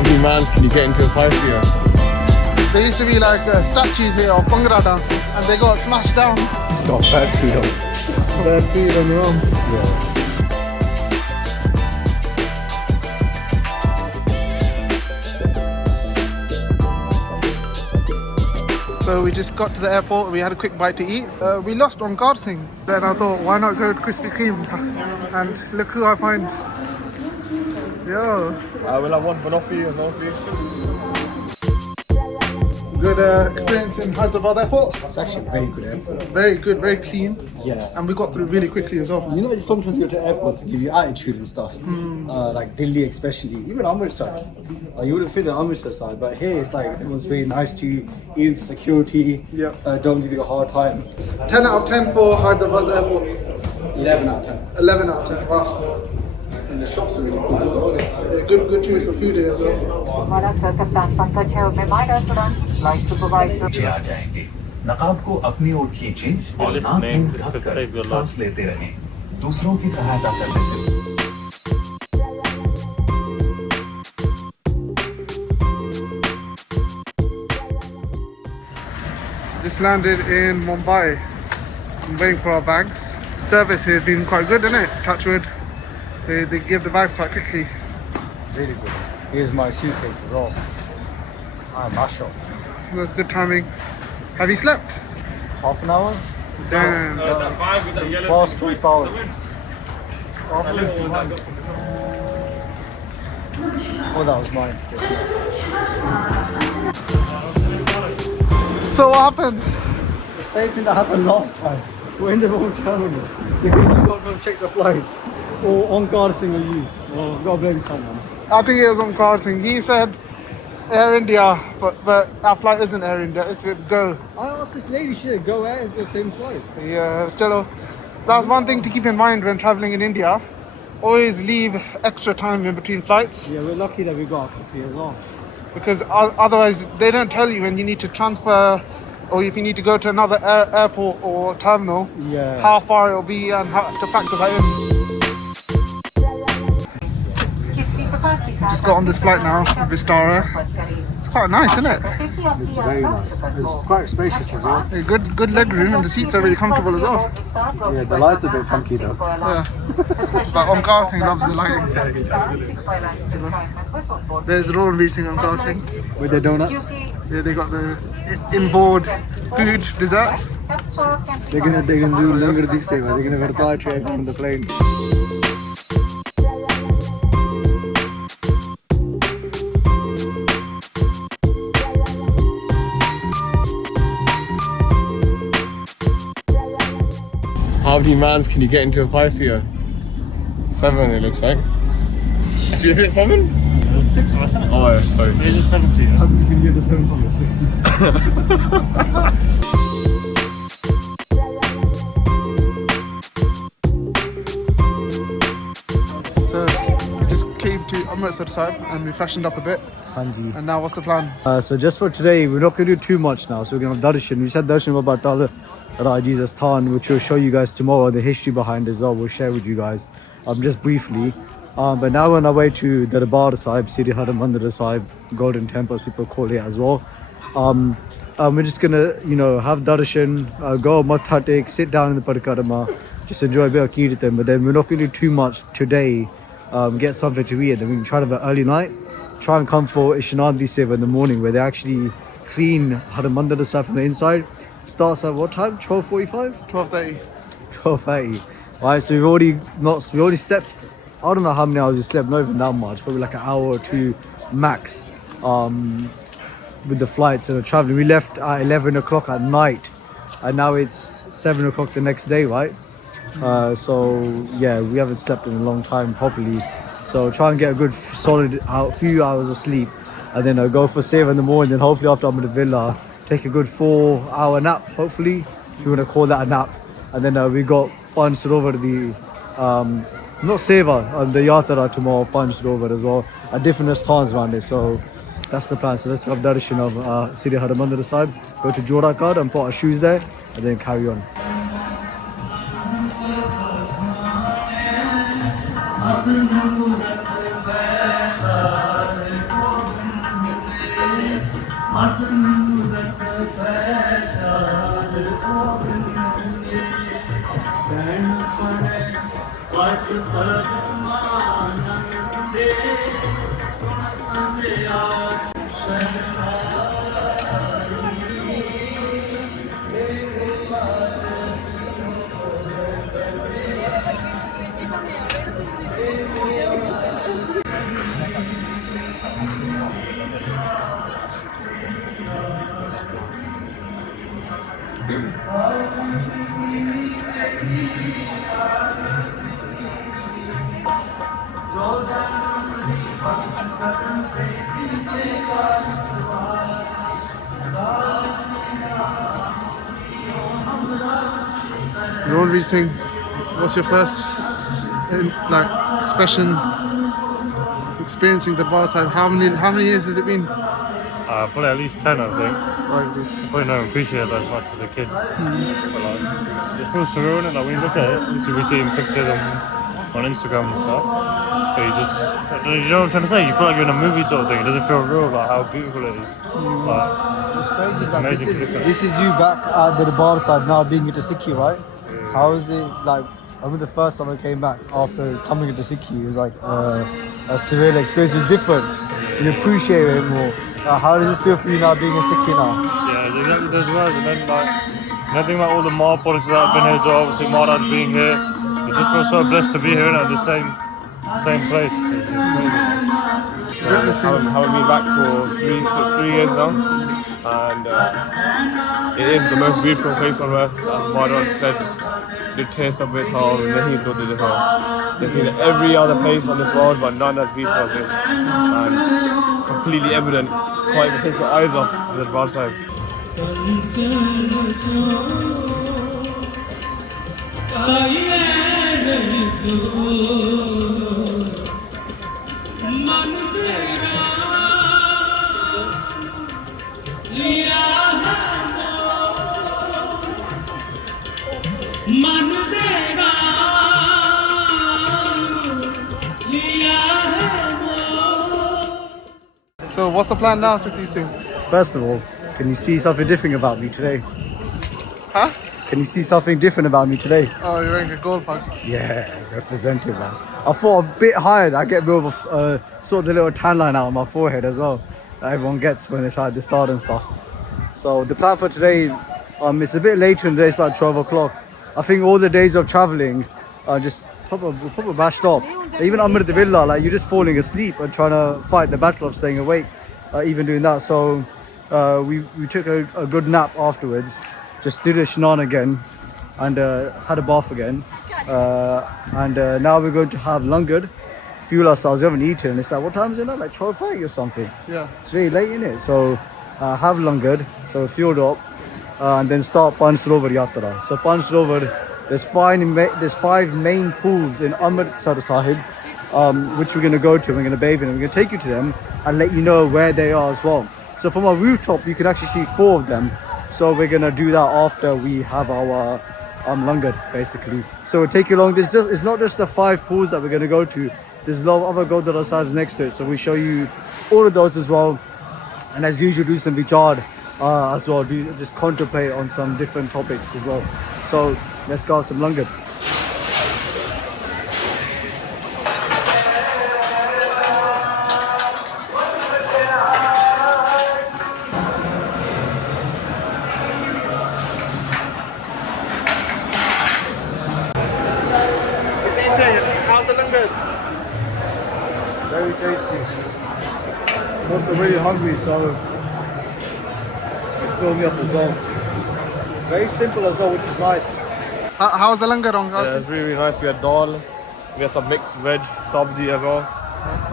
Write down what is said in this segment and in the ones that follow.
How many mans can you get into a 5-seater? There used to be like statues here of Bhangra dancers and they got smashed down. Got bad food on. Bad food on your own. Yeah. So we just got to the airport and we had a quick bite to eat. We lost on Omkar Singh. Then I thought, why not go to Krispy Kreme? And look who I find. Yo. I will have one banoffee as well, please. Good experience in Hyderabad airport. It's actually a very good airport. Very good, very clean. Yeah. And we got through really quickly as well. You know, sometimes you go to airports and give you attitude and stuff. Like Delhi especially, even Amritsar. You wouldn't fit in Amritsar side, but here it's like it was very nice to you. Even the security, don't give you a hard time. 10 out of 10 for Hyderabad airport. 11 out of 10. 11 out of 10, wow. And the shops are really cool as well. Yeah, good choice of food here as well. कप्तान पंकज है और मैं my restaurant flight supervisor नीचे आ जाएंगे। नकाब को अपनी ओर खींचें और नाक मुंह ढककर सांस लेते रहें। दूसरों की सहायता करने से Just landed in Mumbai. I'm waiting for our bags. Service here has been quite good, isn't it? Touchwood. They give the bags quite quickly. Really good. Here's my suitcase as well. Mashallah. That's good timing. Have you slept? Half an hour? Damn. Past 12 hours. Oh, that was mine. So what happened? The same thing that happened last time. We're in the wrong terminal. Because you got to check the flights. Or on Singh or you. Or you got to blame someone. I think it was on Singh. He said Air India, but our flight isn't Air India, it's with Go. I asked this lady, she said Go Air is the same flight. Yeah, chalo. That's one thing to keep in mind when traveling in India. Always leave extra time in between flights. Yeah, we're lucky that we got quickly as well. Because otherwise they don't tell you when you need to transfer or if you need to go to another airport or terminal, how far it'll be and how to factor that in. Just got on this flight now, Vistara. It's quite nice, isn't it? It's very nice. It's quite spacious as well. Yeah, good leg room and the seats are really comfortable as well. Yeah, the lights are a bit funky though. Yeah. But Omkar Singh loves the lighting. There's Rowan meeting Omkar Singh. With the donuts? Yeah, they got the inboard food, desserts. They're gonna do Langar Dik Seva. They're gonna Vartar trade on the plane. How many mans can you get into a 5-seater? 7 it looks like. Actually, is it 7? There's 6 of us, isn't it? Oh yeah, sorry. There's a 7-seater. How many can you get the 7-seater? 6 people. So we just came to Amritsar Sahib and we freshened up a bit. And now what's the plan? So just for today, we're not going to do too much now. So we're going to have darshan. We said darshan about Raji's Asthan, which we'll show you guys tomorrow. The history behind it as well, we'll share with you guys just briefly. But now we're on our way to Darbar Sahib, Sri Harmandir Sahib, Golden Temple, as people call it as well. We're just going to, have darshan, go matha tek, sit down in the Parkarama, just enjoy a bit of kirtan. But then we're not going to do too much today. Get something to eat, and then we can try to have an early night. Try and come for Ishnaan Seva in the morning, where they actually clean Harimandir Sahib from the inside. Starts at what time? 12:45? 12:30. 12:30. Right, so we've already slept. I don't know how many hours we slept, not even that much, probably like an hour or two max. With the flights and the traveling, we left at 11 o'clock at night, and now it's 7 o'clock the next day, right? So yeah, we haven't slept in a long time properly. So try and get a good solid few hours of sleep, and then go for Seva in the morning. And hopefully after I'm in the villa, take a good 4-hour nap. Hopefully, if you want to call that a nap. And then we got punched over the not Seva, the Yatra tomorrow, punched over as well at different stans around it. So that's the plan. So let's have darshan of Sri Harmandir Sahib, go to Jorakar and put our shoes there, and then carry on. You're all reading. What's your first expression experiencing the Darbar Sahib? How many years has it been? Probably at least 10, I think. Probably don't appreciate it as much as a kid. But like, it feels surreal, and like, when you look at it, we see pictures on Instagram and stuff. So you know what I'm trying to say? You feel like you're in a movie sort of thing. It doesn't feel real, like how beautiful it is. Like, It's crazy. it's Like, amazing to look at. this is you back at the Darbar Sahib now being into Sikhi, right? How is it like? I remember the first time I came back after coming into Sikhi, it was like a surreal experience. It's different. You appreciate it more. How does it feel for you now being a Sikhi now? Yeah, it's exactly those words. And then like, nothing about all the Mahapurushas that have been here, so obviously Maharaj being here. It just feels so blessed to be here at the same place. Having been back for 3 years now, and it is the most beautiful place on earth, as Maharaj said. The taste of it, how they've seen every other place on this world, but none as beautiful as this, and completely evident. Can't even take your eyes off the Darbar Sahib. So what's the plan now, Sukhdeep? First of all, can you see something different about me today? Huh? Can you see something different about me today? Oh, you're wearing a gold pug. Yeah, representative, man. I thought a bit higher. I get a bit of a sort of the little tan line out on my forehead as well, that everyone gets when they try to start and stuff. So the plan for today, it's a bit later in the day. It's about 12 o'clock. I think all the days of traveling are just proper bashed up. Even Amrit Villa, like you're just falling asleep and trying to fight the battle of staying awake, even doing that. So we took a good nap afterwards, just did a Ishnaan again, and had a bath again. And now we're going to have langar, fuel ourselves. We haven't eaten. It's like, what time is it now? Like 12:30 or something. Yeah. It's very late, isn't it? So have langar, so fueled up, and then start Sarovar Yatra. So Sarovar, there's 5 main pools in Amritsar Sahib, which we're going to go to. We're going to bathe in. We're going to take you to them and let you know where they are as well. So from our rooftop, you can actually see 4 of them. So we're going to do that after we have our langar, basically. So we'll take you along. It's not just the 5 pools that we're going to go to. There's a lot of other Gurdwaras Sahibs next to it. So we'll show you all of those as well. And as usual, do some vichar as well. Just contemplate on some different topics as well. So let's go have some langar. How's the langar? Very tasty. I'm also really hungry, so it's filled me up as well. Very simple as well, which is nice. How's the langar on? Yeah, it's really nice. We had dal, we had some mixed veg, sabji as well,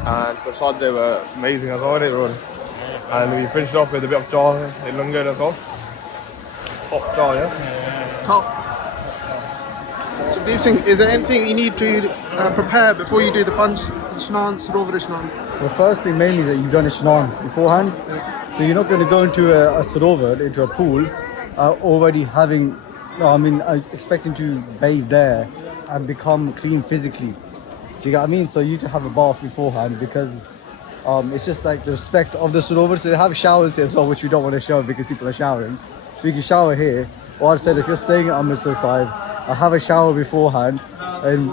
and prasad, they were amazing as well, everyone. And we finished off with a bit of char in langar as well. Top char, yeah? Top. So do you think, is there anything you need to prepare before you do the Ishnaan, Sarovar Ishnaan? The first thing mainly is that you've done Ishnaan beforehand. So you're not going to go into a Sarovar, into a pool, already having, expecting to bathe there and become clean physically. Do you get what I mean? So you need to have a bath beforehand, because it's just like the respect of the Sarovar. So they have showers here as well, which we don't want to show because people are showering. We can shower here. Or I said, if you're staying at Amritsar Sahib, have a shower beforehand, and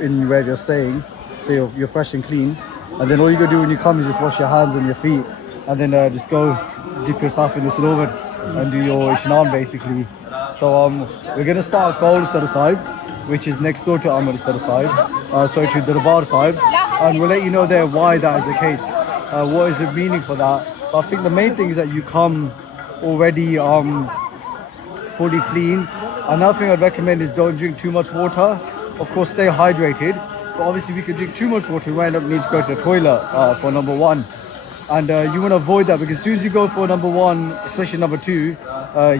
in where you're staying, so you're fresh and clean. And then all you gotta do when you come is just wash your hands and your feet, and then just go dip yourself in the Sarovar and do your Ishnaan basically. So we're gonna start at Kaulsar Sahib, which is next door to Amritsar Sahib, to Darbar Sahib, and we'll let you know there why that is the case. What is the meaning for that? But I think the main thing is that you come already fully clean. Another thing I'd recommend is don't drink too much water. Of course, stay hydrated. But obviously, we could drink too much water, we might not need to go to the toilet for number one. And you want to avoid that, because as soon as you go for number one, especially number two,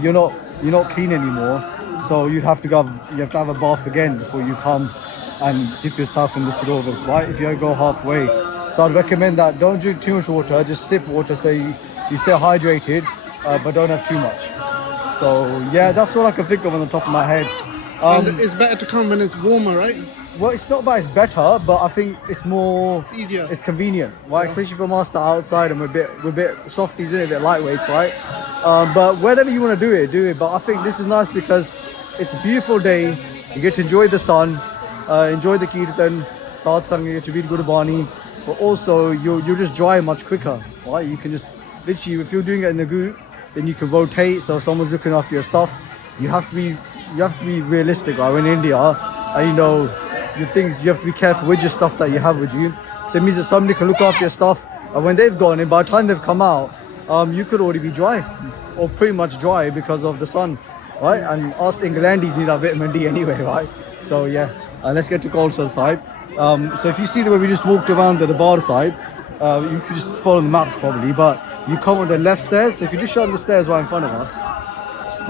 you're not clean anymore. So you have to have a bath again before you come and dip yourself in the Sarovar, right? If you go halfway. So I'd recommend that don't drink too much water, just sip water so you stay hydrated, but don't have too much. So yeah, that's all I can think of on the top of my head. And it's better to come when it's warmer, right? Well, it's not that it's better, but I think it's more... It's easier. It's convenient, right? Yeah. Especially from us that are outside and we're a bit softies in it, a bit lightweights, right? But whenever you want to do it. But I think this is nice because it's a beautiful day. You get to enjoy the sun, enjoy the kirtan, satsang, you get to read Gurbani, but also you're just dry much quicker, right? You can just literally, if you're doing it in the group, then you can rotate. So if someone's looking after your stuff, you have to be realistic, right? We're in India, and your things, you have to be careful with your stuff that you have with you. So it means that somebody can look after your stuff, and when they've gone in, by the time they've come out, you could already be dry, or pretty much dry because of the sun, right? And us Englandis need our vitamin D anyway, right? So yeah, let's get to Kaulsar Sahib. So if you see the way we just walked around the Darbar Sahib, you could just follow the maps probably, but you come on the left stairs. So if you just show them the stairs right in front of us,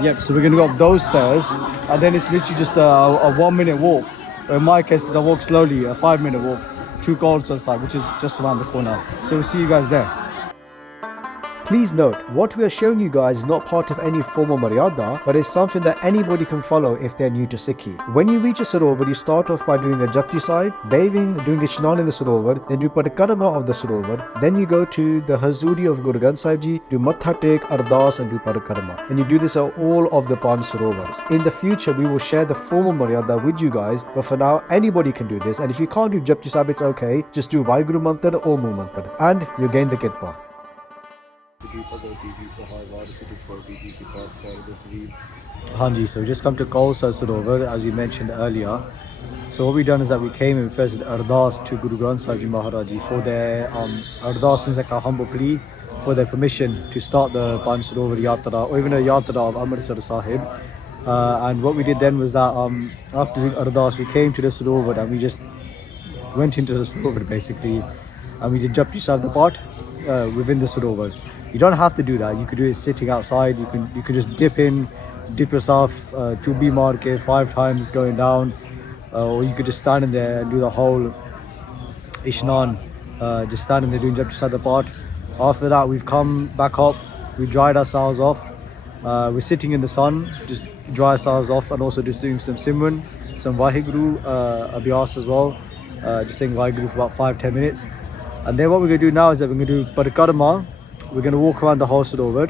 yep, so we're going to go up those stairs, and then it's literally just a 1 minute walk. In my case, because I walk slowly, a 5 minute walk to Kaulsar Sahib, which is just around the corner. So we'll see you guys there. Please note, what we are showing you guys is not part of any formal Maryada, but is something that anybody can follow if they're new to Sikhi. When you reach a Sarovar, you start off by doing a Japji Sahib, bathing, doing Ishnaan in the Sarovar, then do Parkarama of the Sarovar, then you go to the Hazuri of Guru Granth Sahib Ji, do Matha Tek, Ardas and do Parkarama. And you do this at all of the Panch Sarovars. In the future, we will share the formal Maryada with you guys, but for now, anybody can do this. And if you can't do Japji Sahib, it's okay. Just do Vaheguru Mantra or Mu Mantra, and you gain the Kirpa. Hanji, so we just come to Kaulsar Sarovar, as you mentioned earlier. So what we done is that we came and first did Ardas to Guru Granth Sahib Ji Maharaj Ji for their Ardas means like a humble plea for their permission to start the Sarovar Yatra, or even a Yatra of Amritsar Sahib. And what we did then was that after doing Ardas, we came to the Sarovar and we just went into the Sarovar basically, and we did Japji Sahib the part within the Sarovar. You don't have to do that. You could do it sitting outside. You can just dip yourself to be market 5 times going down, or you could just stand in there and do the whole Ishnaan, just standing there doing Japji Sahib the part. After that, we've come back up. We dried ourselves off. We're sitting in the sun, just dry ourselves off, and also just doing some Simran, some Vaheguru Abhyas as well. Just saying Vaheguru for about 5-10 minutes. And then what we're going to do now is that we're going to do Parikrama. We're going to walk around the whole Sarovar.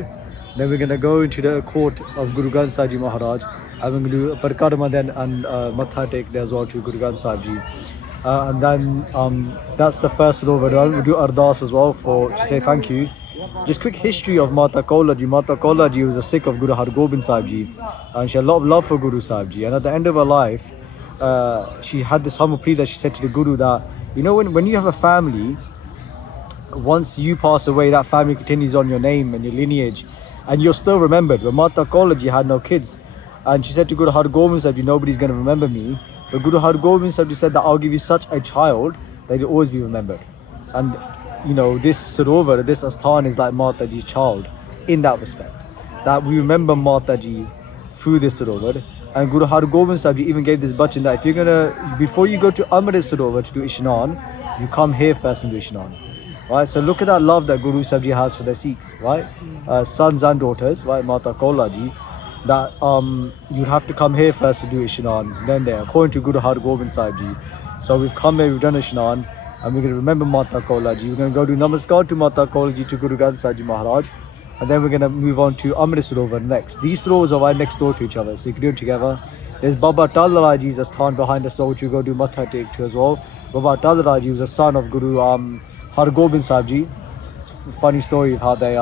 Then we're going to go into the court of Guru Granth Sahib Ji Maharaj, and we're going to do Parikrama then and Matha Tek there as well to Guru Granth Sahib Ji. And then that's the first Sarovar done. We'll do Ardas as well to say thank you. Just quick history of Mata Kaula Ji. Mata Kaula Ji was a Sikh of Guru Hargobind Sahib Ji, and she had a lot of love for Guru Sahib Ji. And at the end of her life, she had this humble plea that she said to the Guru that, when you have a family, once you pass away, that family continues on your name and your lineage, and you're still remembered. But Mata Kaula Ji had no kids, and she said to Guru Hargobind Sahib Ji, nobody's going to remember me. But Guru Hargobind Sahib Ji said that I'll give you such a child that you'll always be remembered. And this Sarovar, this Asthan is like Mata Ji's child in that respect, that we remember Mata Ji through this Sarovar. And Guru Hargobind Sahib Ji even gave this bachan that if you're before you go to Amrit Sarovar to do Ishnaan, you come here first and do Ishnaan. Right, so look at that love that Guru Sahib Ji has for their Sikhs, right? Sons and daughters, right? Mata Kaula Ji, that you'd have to come here first to do Ishnaan, then there, according to Guru Hargobind Sahib Ji. So we've come here, we've done Ishnaan, and we're going to remember Mata Kaula Ji. We're going to go do Namaskar to Mata Kaula Ji to Guru Granth Sahib Ji Maharaj, and then we're going to move on to Amrit Sarovar next. These Sarovars are right next door to each other, so you can do them together. There's Baba Talaraji's Asthan behind us, which you go do Matha Tek to as well. Baba Talaraji was a son of Guru Hargobind Sahib Ji. It's a funny story of how they,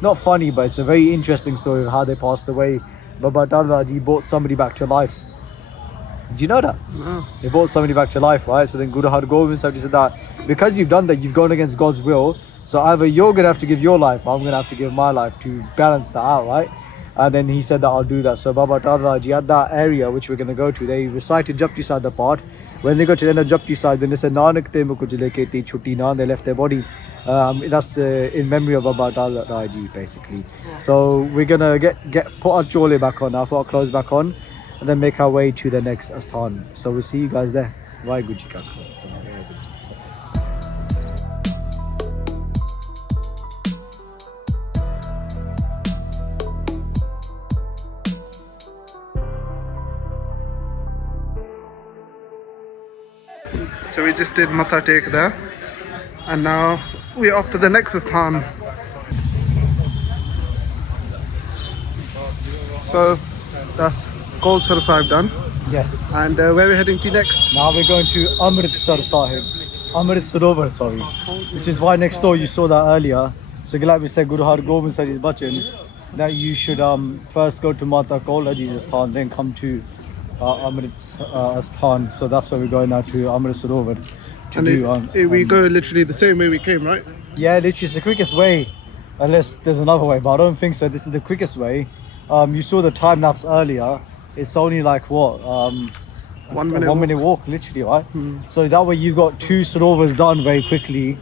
not funny, but it's a very interesting story of how they passed away. Baba Talaraji brought somebody back to life. Do you know that? No. They brought somebody back to life, right? So then Guru Hargobind Sahib Ji said that because you've done that, you've gone against God's will. So either you're going to have to give your life, or I'm going to have to give my life to balance that out, right? And then he said that I'll do that. So Baba Talaraji at that area which we're going to go to, they recited Japji Sahib the part. When they got to the end of Japji Sahib, then they said Nanak te muko jile ke ti chutti na. They left their body. That's in memory of Baba Talaraji basically. So we're going to put our chole back on now, put our clothes back on, and then make our way to the next Asthan. So we'll see you guys there. Vaheguru Ji Ka Khalsa. So we just did Matha Tek there, and now we're off to the next Asthan. So that's Kaulsar Sahib done. Yes. And where are we heading to next? Now we're going to Amritsar Sahib, Amrit Sarovar, sorry, which is right next door. You saw that earlier. So like we said, Guru Hargobind said his bachan that you should first go to Mata Kaulaji's Asthan, then come to Amrit Asthan. So that's where we're going now, to Amrit Sarovar. And we go literally the same way we came, right? Yeah, literally it's the quickest way, unless there's another way, but I don't think so. This is the quickest way. You saw the time lapse earlier. It's only like what? 1 minute. 1 minute walk, literally, right? So that way you've got 2 Sarovars done very quickly.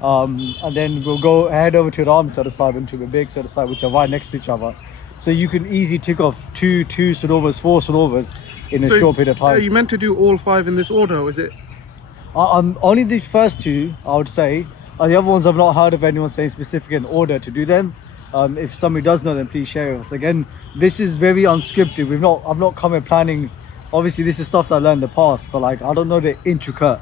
And then we'll head over to Ramsar Sahib and to Bibeksar Sahib, which are right next to each other. So you can easily tick off 2 Sarovars, 4 Sarovars in a short period of time. Are you meant to do all 5 in this order, or is it? Only these first 2, I would say. The other ones I've not heard of anyone saying specific in order to do them. If somebody does know, then please share with us. Again, this is very unscripted. I've not come in planning. Obviously, this is stuff that I learned in the past, but like I don't know the intricate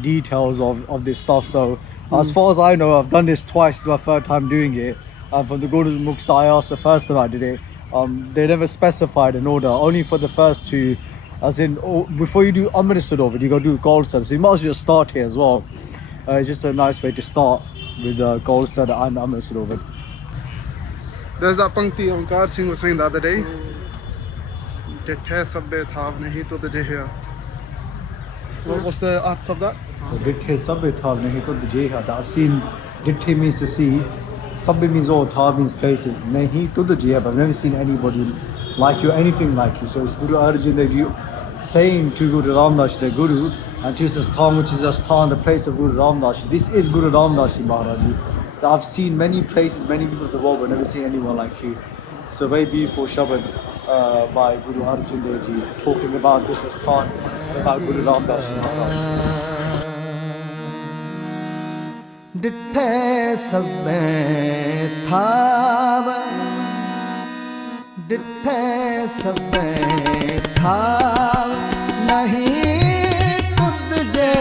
details of this stuff. So as far as I know, I've done this twice. It's my 3rd time doing it. From the Guru Mukhs that I asked the first time I did it, they never specified an order. Only for the first 2, as in before you do Amrit Sarovar, you got to do Kaulsar. So you might as well just start here as well. It's just a nice way to start with Kaulsar and Amrit Sarovar. There's that Pankti Omkar Singh was saying the other day. Dithe sabbe thav nahi to tujhe hai. What's the art of that? So Dithe sabbe thav nahi to tujhe hai. I've seen Dithe means to see, sabbe means all, thav means places. Nahi to tujhe hai, but I've never seen anybody like you, anything like you. So it's Guru Arjan Dev Ji saying to Guru Ramdas, the Guru, and to his Asthan, which is Asthan, the place of Guru Ramdas. This is Guru Ramdas Ji Maharaj Ji. I've seen many places, many people of the world, but never seen anyone like you. So very beautiful shabad by Guru Arjan Dev Ji, talking about this Asthan, about Guru Ramdas Ji Maharaj. Dithe sabbe thav, dithe sabbe thav, nahi tujhe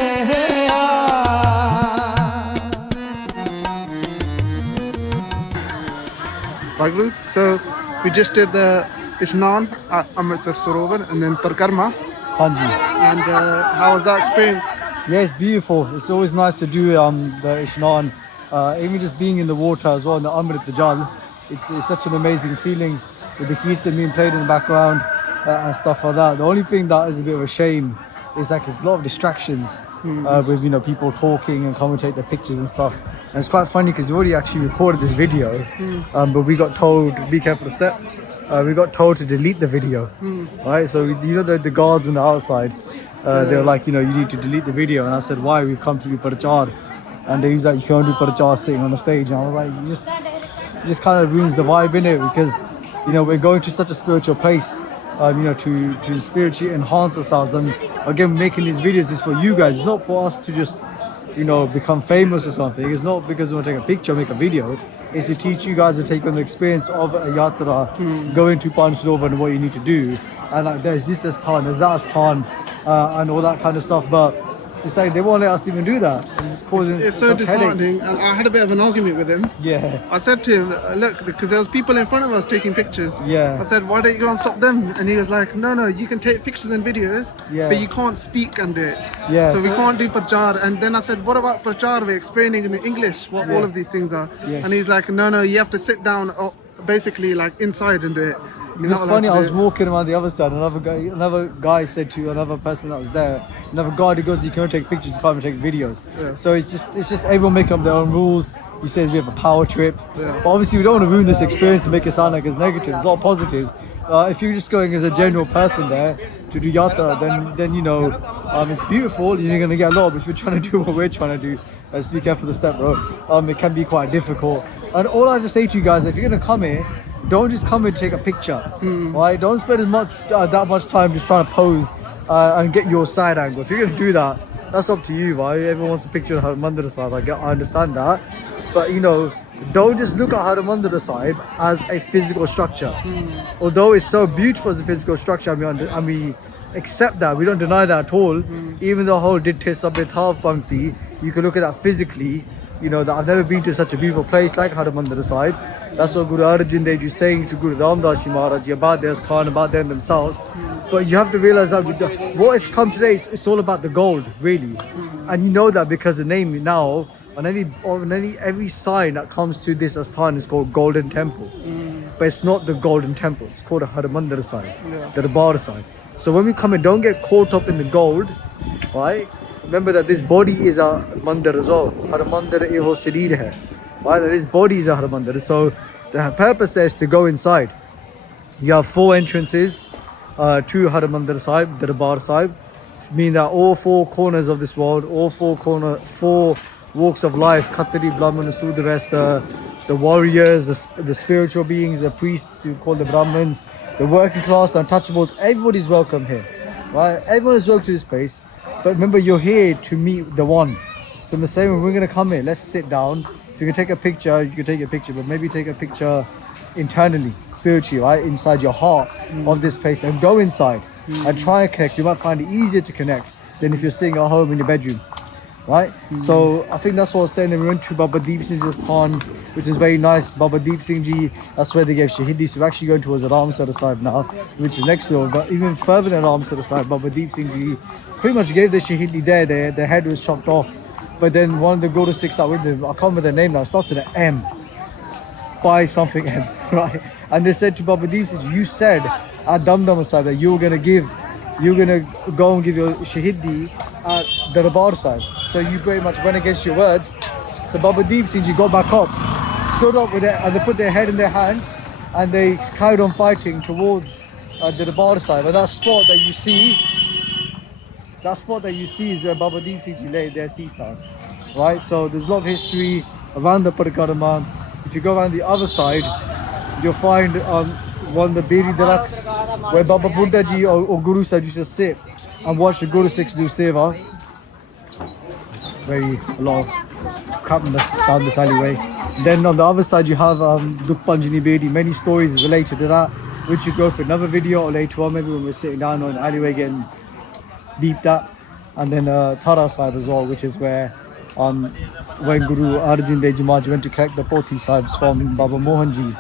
So we just did the Ishnaan at Amritsar Sarovar and then Parkarma. Hanji. And how was that experience? Yeah, it's beautiful. It's always nice to do the Ishnaan. Even just being in the water as well, in the Amrit Jal, it's such an amazing feeling with the kirtan being played in the background and stuff like that. The only thing that is a bit of a shame is like it's a lot of distractions with people talking and commentate the pictures and stuff. And it's quite funny because we already actually recorded this video, but we got told, be careful of step, we got told to delete the video, right? So the guards on the outside, they were like, you need to delete the video. And I said, why? We've come to do Parachar. And they was like, you can't do Parachar sitting on the stage. And I was like, it just kind of ruins the vibe in it, because we're going to such a spiritual place, to spiritually enhance ourselves. And again, making these videos is for you guys. It's not for us to just become famous or something. It's not because we want to take a picture or make a video. It's to teach you guys to take on the experience of a yatra, going to Sarovar and what you need to do. And like, there's this Asthan, there's that Asthan, and all that kind of stuff. But It's like they won't let us even do that. And it's causing It's so such headaches. disheartening, and I had a bit of an argument with him. Yeah. I said to him, look, because there was people in front of us taking pictures. Yeah. I said, why don't you go and stop them? And he was like, no, you can take pictures and videos, Yeah. but you can't speak and do it. Yeah, So we so- can't do prachar. And then I said, what about prachar? We're explaining in English what all of these things are. Yeah. And he's like, no, you have to sit down, basically like inside and do it. You're It's not allowed funny, to I do was it. walking around the other side, another guy said to another person that was there, another guy who goes, you can't take pictures, you can't even take videos. Yeah. So it's just everyone making up their own rules. You say we have a power trip. Yeah. But obviously we don't want to ruin this experience and make it sound like it's negative. There's a lot of positives. If you're just going as a general person there to do yatra, then you know, it's beautiful and you're going to get a lot. But if you're trying to do what we're trying to do, let's be careful the step, bro. It can be quite difficult. And all I just say to you guys, if you're going to come here, don't just come and take a picture, right? Don't spend that much time just trying to pose and get your side angle. If you're going to do that, that's up to you, right? Everyone wants a picture of Harimandir Sahib. I understand that. But, you know, don't just look at Harimandir Sahib as a physical structure. Although it's so beautiful as a physical structure, and we accept that, we don't deny that at all. Even the whole Ditte Sabbe Thav Pankti, you can look at that physically. You know, that I've never been to such a beautiful place like Harimandir Sahib. That's what Guru Arjan Dev is saying to Guru Ramdas Ji Maharaj about their sthan, about them themselves. But you have to realize that what has come today, it's all about the gold, really. And you know that because the name now, on every sign that comes to this asthan is called Golden Temple. But it's not the Golden Temple, it's called a Harimandir Sahib, the Darbar Sahib. So when we come in, don't get caught up in the gold, right? Remember that this body is a mandir as well. Harimandir eho sarir hai. Right? That this body is a Harimandir. So the purpose there is to go inside. You have 4 entrances to Harimandir Sahib, Darbar Sahib, meaning that all 4 corners of this world, all 4 walks of life, Khatri, Brahman, Sudra, the warriors, the spiritual beings, the priests, you call the Brahmins, the working class, the untouchables, everybody's welcome here. Right? Everyone is welcome to this place. But remember, you're here to meet the one. So in the same way, we're going to come here, let's sit down. If you can take a picture, you can take a picture, but maybe take a picture internally, spiritually, right? Inside your heart of this place, and go inside and try and connect. You might find it easier to connect than if you're sitting at home in your bedroom, right? So I think that's what I was saying. Then we went to Baba Deep Singh Ji's Sthan, which is very nice. Baba Deep Singh Ji, that's where they gave Shahidi. So we're actually going towards Ramsar Sahib now, which is next door. But even further than Ramsar Sahib, Baba Deep Singh Ji pretty much gave the Shahidi there. Their head was chopped off. But then one of the Guru Sikhs that with them, I can't remember their name now, it starts with an M. By something M, right? And they said to Baba Deep Singh, you said at Dam Dam Sahib that you're gonna go and give your Shahidi at the Darbar Sahib. So you pretty much went against your words. So Baba Deep Singh Ji got back up, stood up with it, and they put their head in their hand, and they carried on fighting towards the Darbar Sahib. And that spot that you see is where Baba Deep Singh Ji laid their sea stand, right? So there's a lot of history around the Parikrama. If you go around the other side, you'll find one of the Beri Daraks where Baba Buddha Ji or Guru Sahib used to sit and watch the Guru Sikhs do seva. A lot of crapness down this alleyway. Then on the other side you have Dukpanjini Bedi, many stories related to that, which you go for another video or later on, maybe when we're sitting down on the alleyway getting beeped at. And then Tara Sahib as well, which is where when Guru Arjan Dev Ji Maharaj went to collect the Poti Sahibs from Baba Mohan Ji,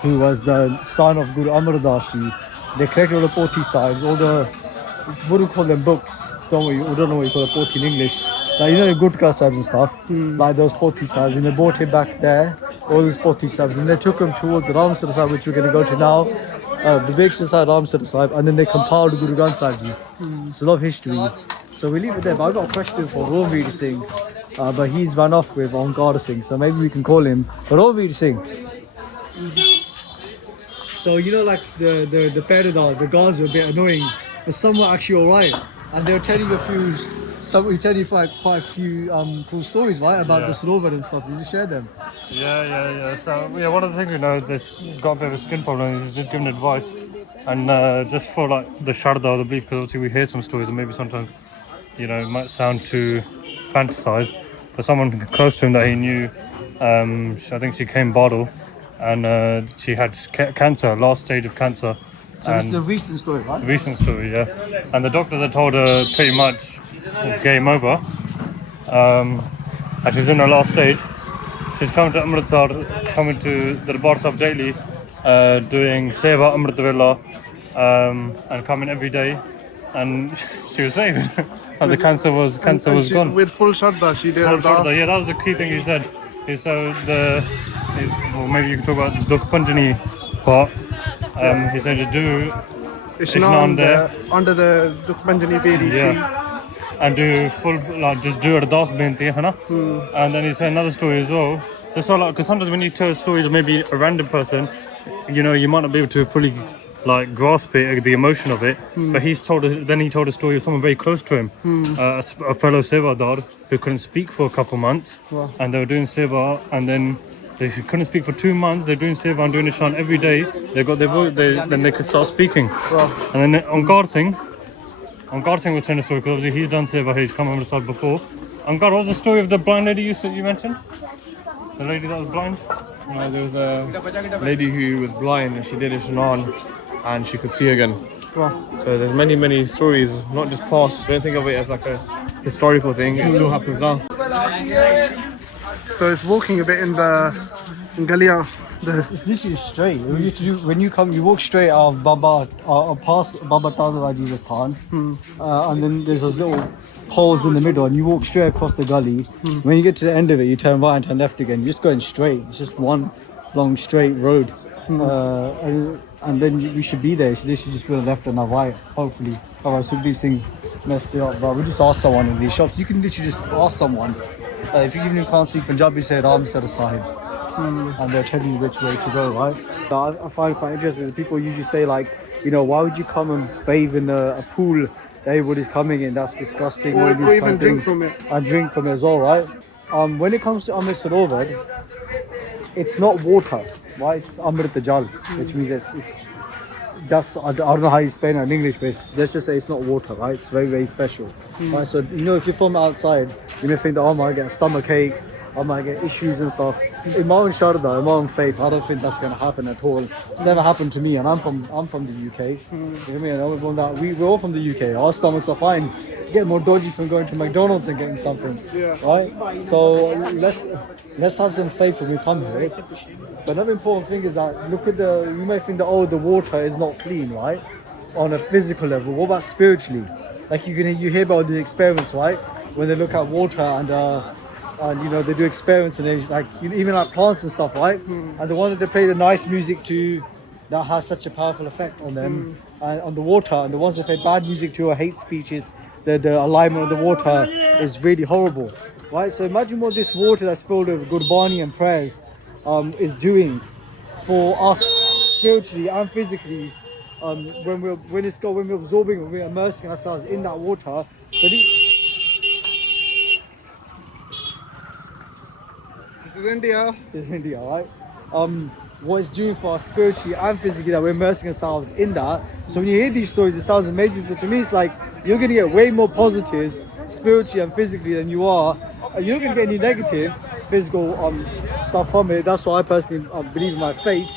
who was the son of Guru Amar Das Ji. They collected all the Poti Sahibs, all the, what do you call them, books? We don't know what you call a Poti in English. Like, you know the Gurdwaras Sahibs and stuff, like those Poti Sahibs, and they brought him back there, all these Poti Sahibs, and they took him towards the Ramsar Sahib, which we're going to go to now. Bibeksar Sahib, Ramsar Sahib, and then they compiled Guru Granth Sahib Ji. It's a lot of history. So we leave it there, but I've got a question for Ramveer Singh, but he's run off with Omkar Singh, so maybe we can call him Ramveer Singh. So you know, like the Peridal, the guards were a bit annoying, but some were actually alright, and they were telling quite a few cool stories, right, about the Sarovar and stuff. Did you share them? Yeah. So one of the things we know, there's got a bit of a skin problem. He's just giving advice, and just for like the Sharda or the belief, because obviously we hear some stories, and maybe sometimes, you know, it might sound too fantasized. But someone close to him that he knew, I think she came bottle, and she had cancer, last stage of cancer. So this is a recent story, right? Recent story, yeah. And the doctors had told her pretty much game over. And she's in her last stage. She's coming to Amritsar, coming to the Darbar Sahib daily, doing Seva Amrit Vela, and coming every day. And she was saved. And the cancer was gone. With full shraddha, she did Full ardas. shraddha. Yeah, that was the key thing he said. Well, maybe you can talk about the Dukh Panjani part. He said to do Ishnaan there. Under the Dukh Beri tree. And do full, like, just do ardas binti, hai na? And then he said another story as well. Just so, like, because sometimes when you tell stories of maybe a random person, you know, you might not be able to fully, like, grasp it, the emotion of it. But he told a story of someone very close to him, a fellow sevadar who couldn't speak for a couple months, and they were doing seva, and then they couldn't speak for 2 months. They're doing seva and doing Ishan every day. They got their voice, then they could start speaking. And then Ankar Singh was telling a story because obviously he's done seva, he's come on the side before. Ankar, what was the story of the blind lady you mentioned? The lady that was blind? There was a lady who was blind and she did Ishnaan and she could see again. So there's many stories, not just past. Don't think of it as like a historical thing. It still happens now. So it's walking a bit in Galia. It's literally straight. When you walk straight out of past Baba Tazaraji's Khan, and then there's those little poles in the middle, and you walk straight across the gully. When you get to the end of it, you turn right and turn left again. You're just going straight. It's just one long straight road, and then we should be there. So they should just go left and right, hopefully. Otherwise, so these things messed it up. But we just ask someone in these shops. You can literally just ask someone. If you even can't speak Punjabi, say Ramsar Sahib. And they'll tell you which way to go, right? I find it quite interesting that people usually say, like, you know, why would you come and bathe in a pool that everybody's coming in? That's disgusting. Or even drink from it. And drink from it as well, right? When it comes to Amrit Sarovar, it's not water, right? It's Amrit Jal, which means it's just, I don't know how you explain it in English, but let's just say it's not water, right? It's very special, right? So, you know, if you're from outside, you may think that, oh, I might get a stomach ache, I might get issues and stuff. In my own shraddha, in my own faith, I don't think that's going to happen at all. It's never happened to me, and I'm from the UK. You know what I mean? We're all from the UK. Our stomachs are fine. Get more dodgy from going to McDonald's and getting something, right? So let's have some faith when we come here. But another important thing is that you may think that, oh, the water is not clean, right? On a physical level. What about spiritually? Like you hear about the experiments, right? When they look at water and you know, they do experiments and they, like, even like plants and stuff, right? And the one that they play the nice music to, that has such a powerful effect on them, and on the water, and the ones that play bad music to or hate speeches, the alignment of the water is really horrible, right? So imagine what this water that's filled with Gurbani and prayers is doing for us spiritually and physically, when we're absorbing, when we're immersing ourselves in that water. This is India, right? What it's doing for us spiritually and physically, that we're immersing ourselves in that. So when you hear these stories, it sounds amazing. So to me, it's like you're going to get way more positives spiritually and physically than you are. You're not going to get any negative physical stuff from it. That's why I personally believe in my faith.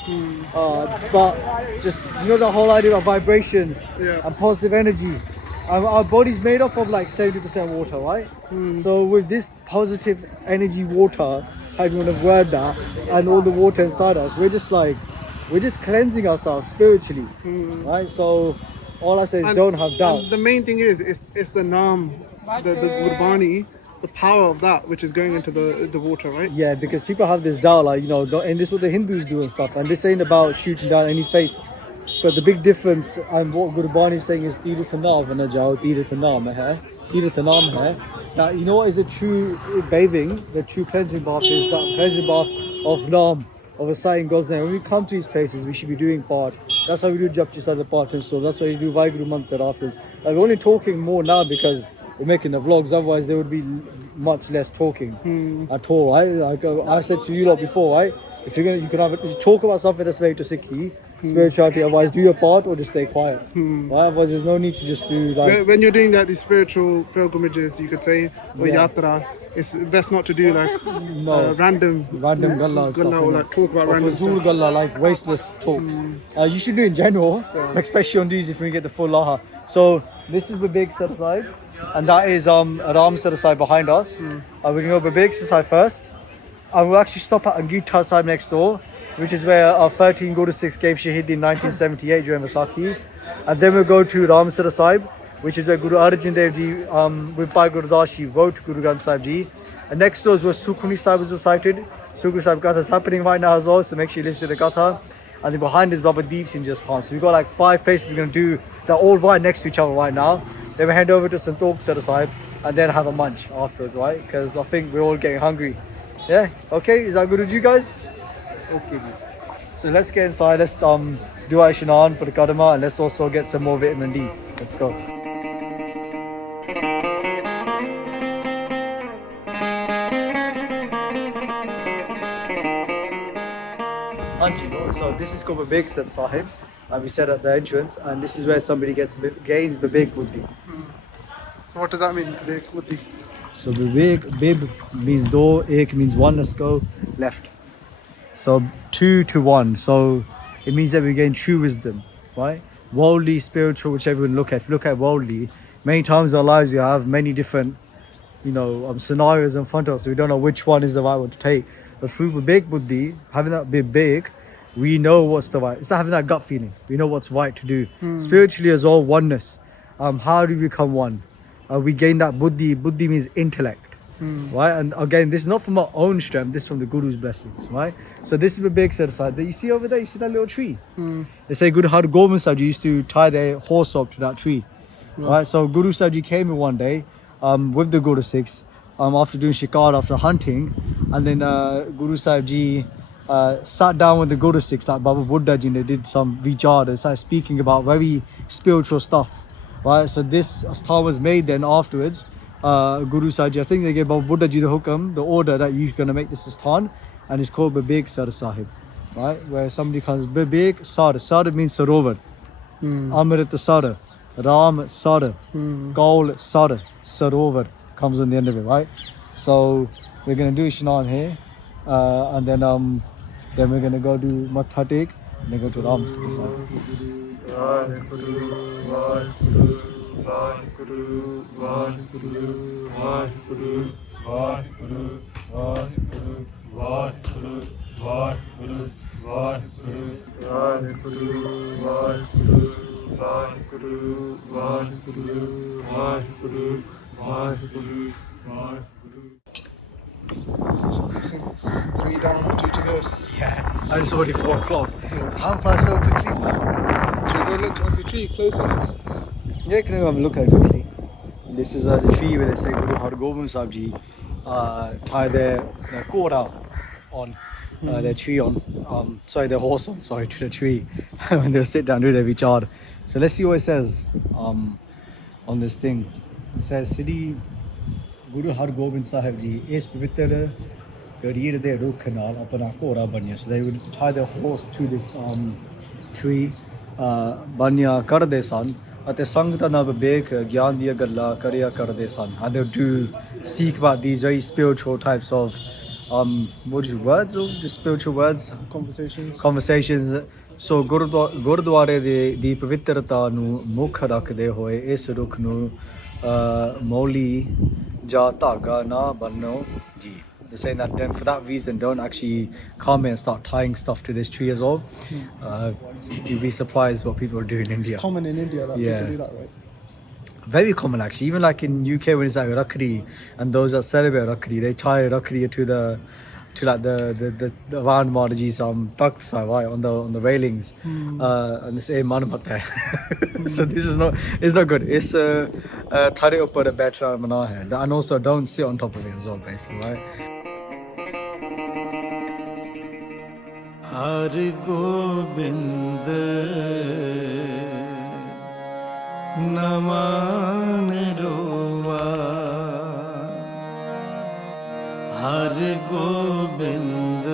But just, you know, the whole idea of vibrations and positive energy. Our body's made up of like 70% water, right? So with this positive energy water, how you want to word that, and all the water inside us, we're just cleansing ourselves spiritually, right? So all I say is don't have doubt. And the main thing is the naam, the Gurbani, the power of that which is going into the water, right? Yeah, because people have this doubt, like, you know, and this is what the Hindus do and stuff, and this ain't about shooting down any faith. But the big difference, and what Gurbani is saying is Tirat Naam na jao, Tirat Naam hai, Tirat Naam hai. Now, you know what is a true bathing, the true cleansing bath is that cleansing bath of Naam, of reciting God's name. When we come to these places, we should be doing part. That's how we do Japji Sada part and so. That's why we do Vaheguru Mantra afterwards. We're only talking more now because we're making the vlogs, otherwise there would be much less talking at all, right? Like I said to you lot before, right? If you can talk about something that's related to Sikhi, spirituality, otherwise do your part or just stay quiet. Right? Otherwise there's no need to just do like... When you're doing that, these spiritual pilgrimages, you could say, or yatra, it's best not to do like random galla stuff, or like talk about random stuff. Galla, like wasteless talk. You should do in general, especially on these if you get the full laha. So this is the Bibeksar Sahib. and that is Ramsar Sahib behind us. We're gonna go Bibeksar Sahib first, and we'll actually stop at Angita Sahib next door, which is where our 13 Guru Sikhs gave Shahid in 1978 during Vaisakhi. And then we'll go to Ramsar Sahib, which is where Guru Arjan Dev Ji with Bhai Gurdas Ji wrote Guru Granth Sahib Ji. And next door is where Sukhmani Sahib was recited. Sukhmani Sahib Katha is happening right now as well, so make sure you listen to the Katha. And then behind is Baba Deep Singh just time. So we've got like 5 places we're going to do. They're all right next to each other right now. Then we head over to Santokhsar Sahib and then have a munch afterwards, right? Because I think we're all getting hungry. Yeah? Okay? Is that good with you guys? Okay. So let's get inside. Let's do our Ishnaan, put a kadama, and let's also get some more vitamin D. Let's go. So this is called Bibeksar Sahib, and we said at the entrance, and this is where somebody gains Bibek Buddhi. So what does that mean, Vivek Buddhi? So Bib means door, Ek means one, let's go left. So 2 to 1, so it means that we gain true wisdom, right? Worldly, spiritual, whichever you look at. If you look at worldly, many times in our lives we have many different, scenarios in front of us, so we don't know which one is the right one to take. But through Bibek Buddhi, having that Bibek, we know what's the right. It's like having that gut feeling. We know what's right to do. Spiritually as well, oneness. How do we become one? We gain that Buddhi. Buddhi means intellect, right? And again, this is not from our own strength. This is from the Guru's blessings, right? So this is the Bibeksar Sahib. You see over there, you see that little tree? They say Guru Harmandir Sahib used to tie their horse up to that tree, right? So Guru Sahib came in one day with the Guru Sikhs after doing shikar, after hunting, and then Guru Sahib Ji sat down with the Guru Sikhs, like Baba Buddha Ji, and they did some vichar. They started speaking about very spiritual stuff, right? So this asthana was made then afterwards. Guru Sahib Ji, I think they gave Baba Buddha Ji the hukam, the order that you're going to make this asthana, and it's called Bibeksar Sahib, right? Where somebody comes, Bibeksar, Sar means Sarovar, Amrit Sarovar, Ramsar, Kaulsar Sarovar comes on the end of it, right? So we're going to do Ishnaan here, and then we're going to go do Matha Tek, and then go to Ramsar Sahib. Three down, 2 to go. Yeah, and it's already 4 o'clock. Time flies so quickly. Should we go look at the tree closer? Yeah, can I have a look at it quickly? This is the tree where they say Guru Hargobind Sahib Ji tie their kora on, their tree on, their horse on, to the tree when they sit down do their vichar. So let's see what it says on this thing. It says, Sri Guru Hargobind Sahib Ji, is pavitra garir de rukh naal apna kora banya. So they would tie their horse to this tree, banya karde san. ਅਤੇ ਸੰਗਤਾਂ ਨਾਲ ਵਿਵੇਕ ਗਿਆਨ ਦੀਆਂ ਗੱਲਾਂ ਕਰਿਆ ਕਰਦੇ ਸਨ. And they do speak about these very spiritual types of words, or just spiritual words, conversations. So ਗੁਰਦੁਆਰੇ ਦੀ ਪਵਿੱਤਰਤਾ ਨੂੰ ਮੁੱਖ ਰੱਖਦੇ ਹੋਏ ਇਸ ਰੁੱਖ ਨੂੰ ਮੌਲੀ ਜਾਂ ਧਾਗਾ ਨਾ ਬੰਨੋ ਜੀ. They're saying that then for that reason don't actually come and start tying stuff to this tree as well. You'd be surprised what people do in India. It's common in India that people do that, right? Very common actually. Even like in UK when it's like Rakri and those that celebrate Rakri, they tie Rakri to the round Madaji's taksa, right, on the railings, and they say Manamat hai. So this is it's not good. It's thare upar baithna mana hai, and also don't sit on top of it as well, basically, right? Har Gobind Naman Rova, Har Gobind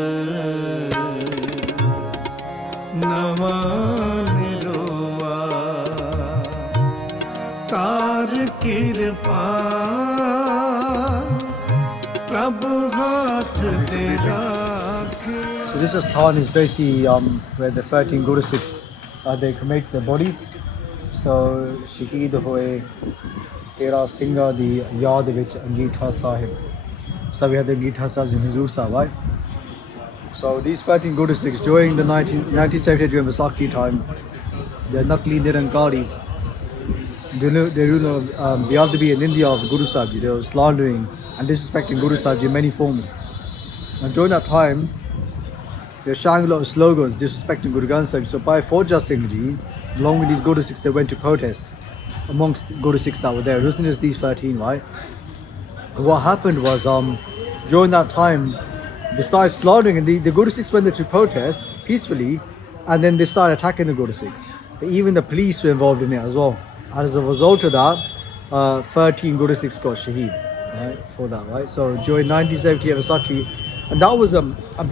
Naman Rova, Tar Kirpa Prabhu Hath Tera. So this asthana is basically where the 13 Guru Sikhs they cremate their bodies. So Shaheed hoye 13 ਸਿੰਘਾਂ ਦੀ ਯਾਦ ਵਿੱਚ Angitha Sahib. So we had the Angitha Sahibs in Huzur Sahib, right? So these 13 Guru Sikhs during the 1970 during Vaisakhi time, the Nakli Nirankaris, they rule Bialdabi in India of Guru Sahib. They were slandering and disrespecting Guru Sahib in many forms. And during that time, they were shouting a lot of slogans disrespecting Guru Granth Sahib. So by Fauja Singh Ji, along with these Guru Sikhs, they went to protest amongst Guru Sikhs that were there. It wasn't just these 13, right? What happened was during that time they started slaughtering, and the Guru Sikhs went there to protest peacefully, and then they started attacking the Guru Sikhs. But even the police were involved in it as well, and as a result of that 13 Guru Sikhs got shaheed, right, for that, right? So during 1970 Vaisakhi, and that was a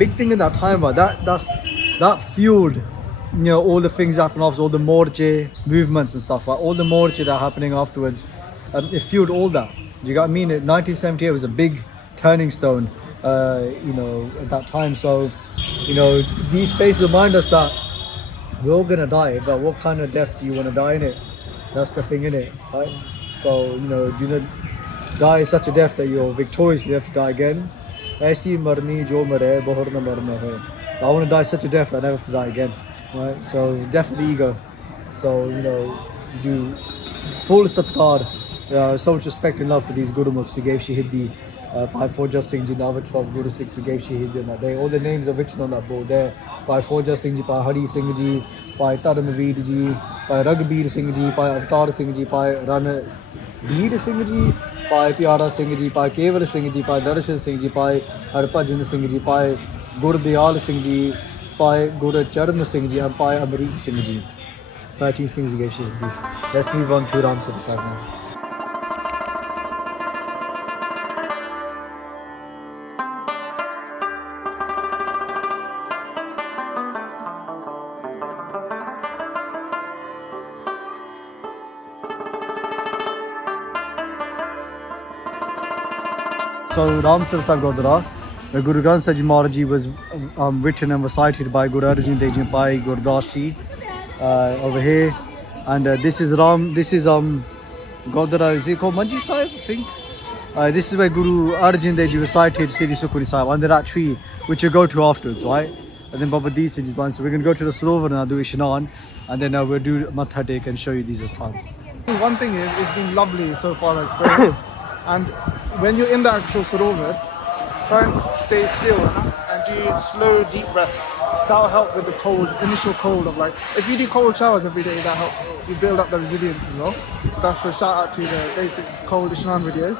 big thing in that time, right? That fueled, you know, all the things happening after, all the morche movements and stuff, right? All the morche that are happening afterwards, it fueled all that. You got what I mean? 1978 was a big turning stone, you know, at that time. So, you know, these places remind us that we're all gonna die, but what kind of death do you want to die in it? That's the thing in it, right? So, you know, do you die such a death that you're victorious, you have to die again? Aisi marni jo mare bahar na marna hai. I want to die such a death that I never have to die again, right? So, death of the ego. So, you know, do full satkar. So much respect and love for these Guru Mukhs who gave Shahidi, by Fauja Singh Ji, another 12 Guru Sikhs who gave Shahidi on that day. All the names are written on that board there. By Fauja Singh Ji, by Hari Singh Ji, by Taramavir Ji, by Raghbir Singh Ji, by Avatar Singh Ji, by Ranbir Singh Ji, by Pyara Singh Ji, by Keval Singh Ji, by Darshan Singh Ji, by Harpajan Singh Ji, by Gurdayal Singh Ji, by Guru Charan Singh Ji, and by Amrit Singh Ji. 13 Singhs he gave Shahidi. Let's move on to Ramsar Sahib now. So Ramsar Sahib Gurdwara, where Guru Granth Sahib Maharaj Ji was written and recited by Guru Arjan Dev Ji, by Gurdas Ji over here, and this is Gurdwara. Is it called Manji Sahib? I think. This is where Guru Arjan Dev Ji recited Sri Sukhmani Sahib under that tree, which you go to afterwards, right? And then Baba Dees Singh Ji. So we're going to go to the Sarovar and do Ishnaan, and then we'll do Matha Tek and show you these asthans. One thing is, it's been lovely so far, the experience. And when you're in the actual Sarovar, try and stay still and do slow, deep breaths. That'll help with the initial cold of, like, if you do cold showers every day, that helps. You build up the resilience as well. So that's a shout out to the basics cold Ishnaan video.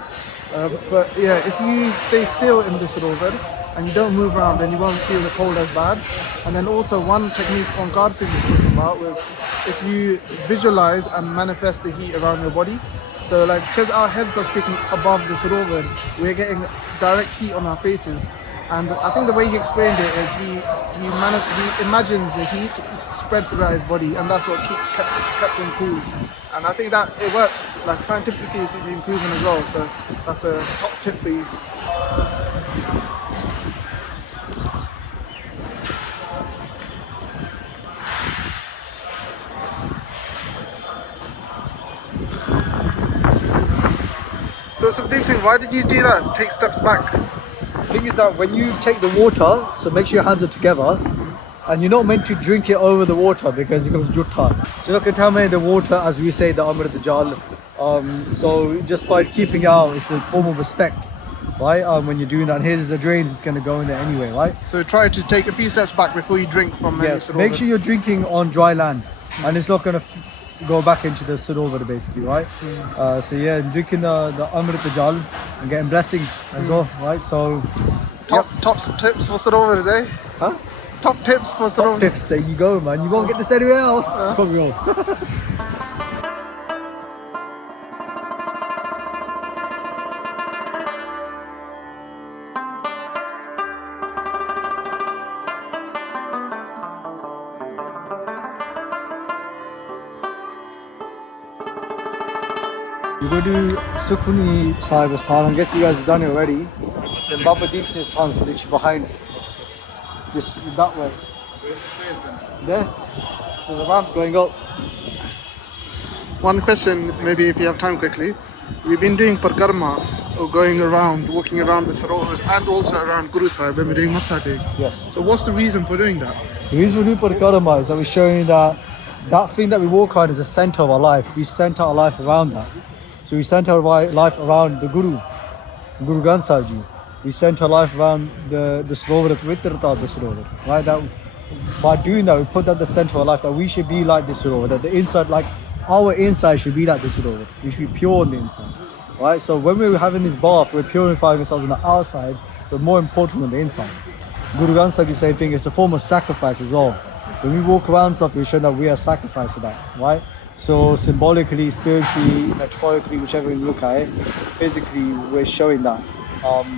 But yeah, if you stay still in the Sarovar and you don't move around, then you won't feel the cold as bad. And then also one technique Kaulsar Sahib was talking about was if you visualize and manifest the heat around your body. So, like, because our heads are sticking above the Sarovar, we're getting direct heat on our faces. And I think the way he explained it is he imagines the heat spread throughout his body, and that's what kept him cool. And I think that it works. Like, scientifically, it's been proven as well. So that's a top tip for you. So Sukhdeep Singh, why did you do that? Take steps back. The thing is that when you take the water, so make sure your hands are together, and you're not meant to drink it over the water because it becomes jutta. So look at how many the water, as we say, the Amrit Jal. So just by keeping out, it's a form of respect, right? When you're doing that, and here's the drains, it's going to go in there anyway, right? So try to take a few steps back before you drink from any Sarovar. Make sure you're drinking on dry land, and it's not going to go back into the Sarovar basically, right? So yeah, drinking the Amrit Jal and getting blessings as well, right? So top tips for Sarovars, eh? Huh? Top tips for Sarovar. Top tips, there you go, man. You won't get this anywhere else. Come on. We're going to do Sukhmani Sahib Asthan. I guess you guys have done it already. Then Baba Deep Singh Asthan is literally behind. Just that way. There. There's a ramp going up. One question, maybe if you have time quickly. we've been doing parkarma, or going around, walking around the Sarovars and also around Guru Sahib when we're doing Matha Tek. Yes. So what's the reason for doing that? The reason we do Parkarma is that we're showing that that thing that we walk around is the center of our life. We center our life around that. So we center our life around the Guru Granth Sahib Ji. We center our life around the Sarovar, the Pavitrata of the Sarovar. Right? That by doing that, we put that at the center of our life, that we should be like this Sarovar, that the inside, like our inside should be like this Sarovar. We should be pure on the inside. Right? So when we're having this bath, we're purifying ourselves on the outside, but more important on the inside. Guru Granth Sahib, the same thing, it's a form of sacrifice as well. When we walk around stuff, we show that we are sacrificed to that, right? So symbolically, spiritually, metaphorically, whichever you look at it, physically, we're showing that.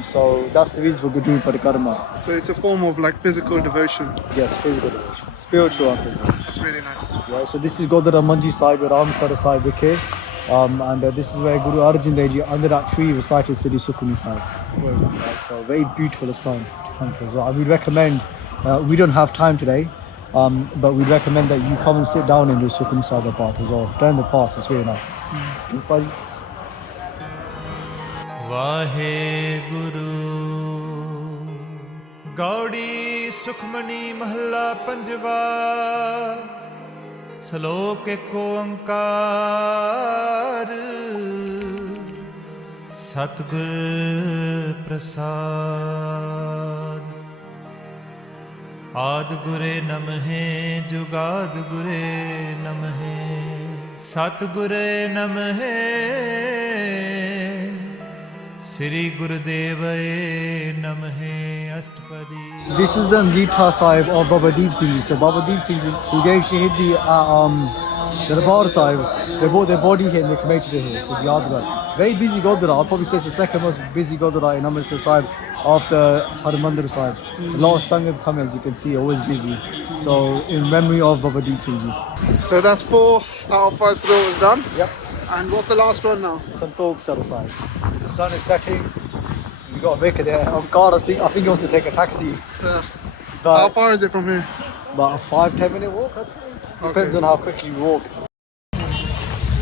So that's the reason for doing Parikarma. So it's a form of like physical devotion. Yes, physical devotion, spiritual and physical. That's really nice. Yeah, so this is Gurdwara Manji Sahib, Ramsar Sahib Vikhe. And this is where Guru Arjan Dev Ji under that tree recited Sri Sukhmani Sahib. Right, so very beautiful stone to come to as well. I would recommend, we don't have time today, but we recommend that you come and sit down and do Sukhmani Sahib part as well. During the past, it's really nice. Waheguru गौड़ी सुखमणि महला पंजवा श्लोक एक ओंकार सतगुर प्रसाद आद गुरे नमः जुगाद गुरे नमः सतगुरे नमः Sri Gurudevaye Namahe Ashtapadi. This is the Angita Sahib of Baba Deep Singh Ji. So Baba Deep Singh Ji, who gave Shahidi at Darbar Sahib, they brought their body here and they cremated it here. This is Yadgar. Very busy Gurdwara. I'll probably say it's the second most busy Gurdwara in Amritsar Sahib after Harimandir Sahib. A lot of Sangat come, as you can see, always busy. So in memory of Baba Deep Singh Ji. So that's 4 out of 5 Sarovars done. Yep. And what's the last one now? Santokhsar Sahib. The sun is setting. We got to make it there. Oh God, I think he wants to take a taxi. But How far is it from here? about a 5-10 minute walk, I'd say. Depends on how quickly you walk.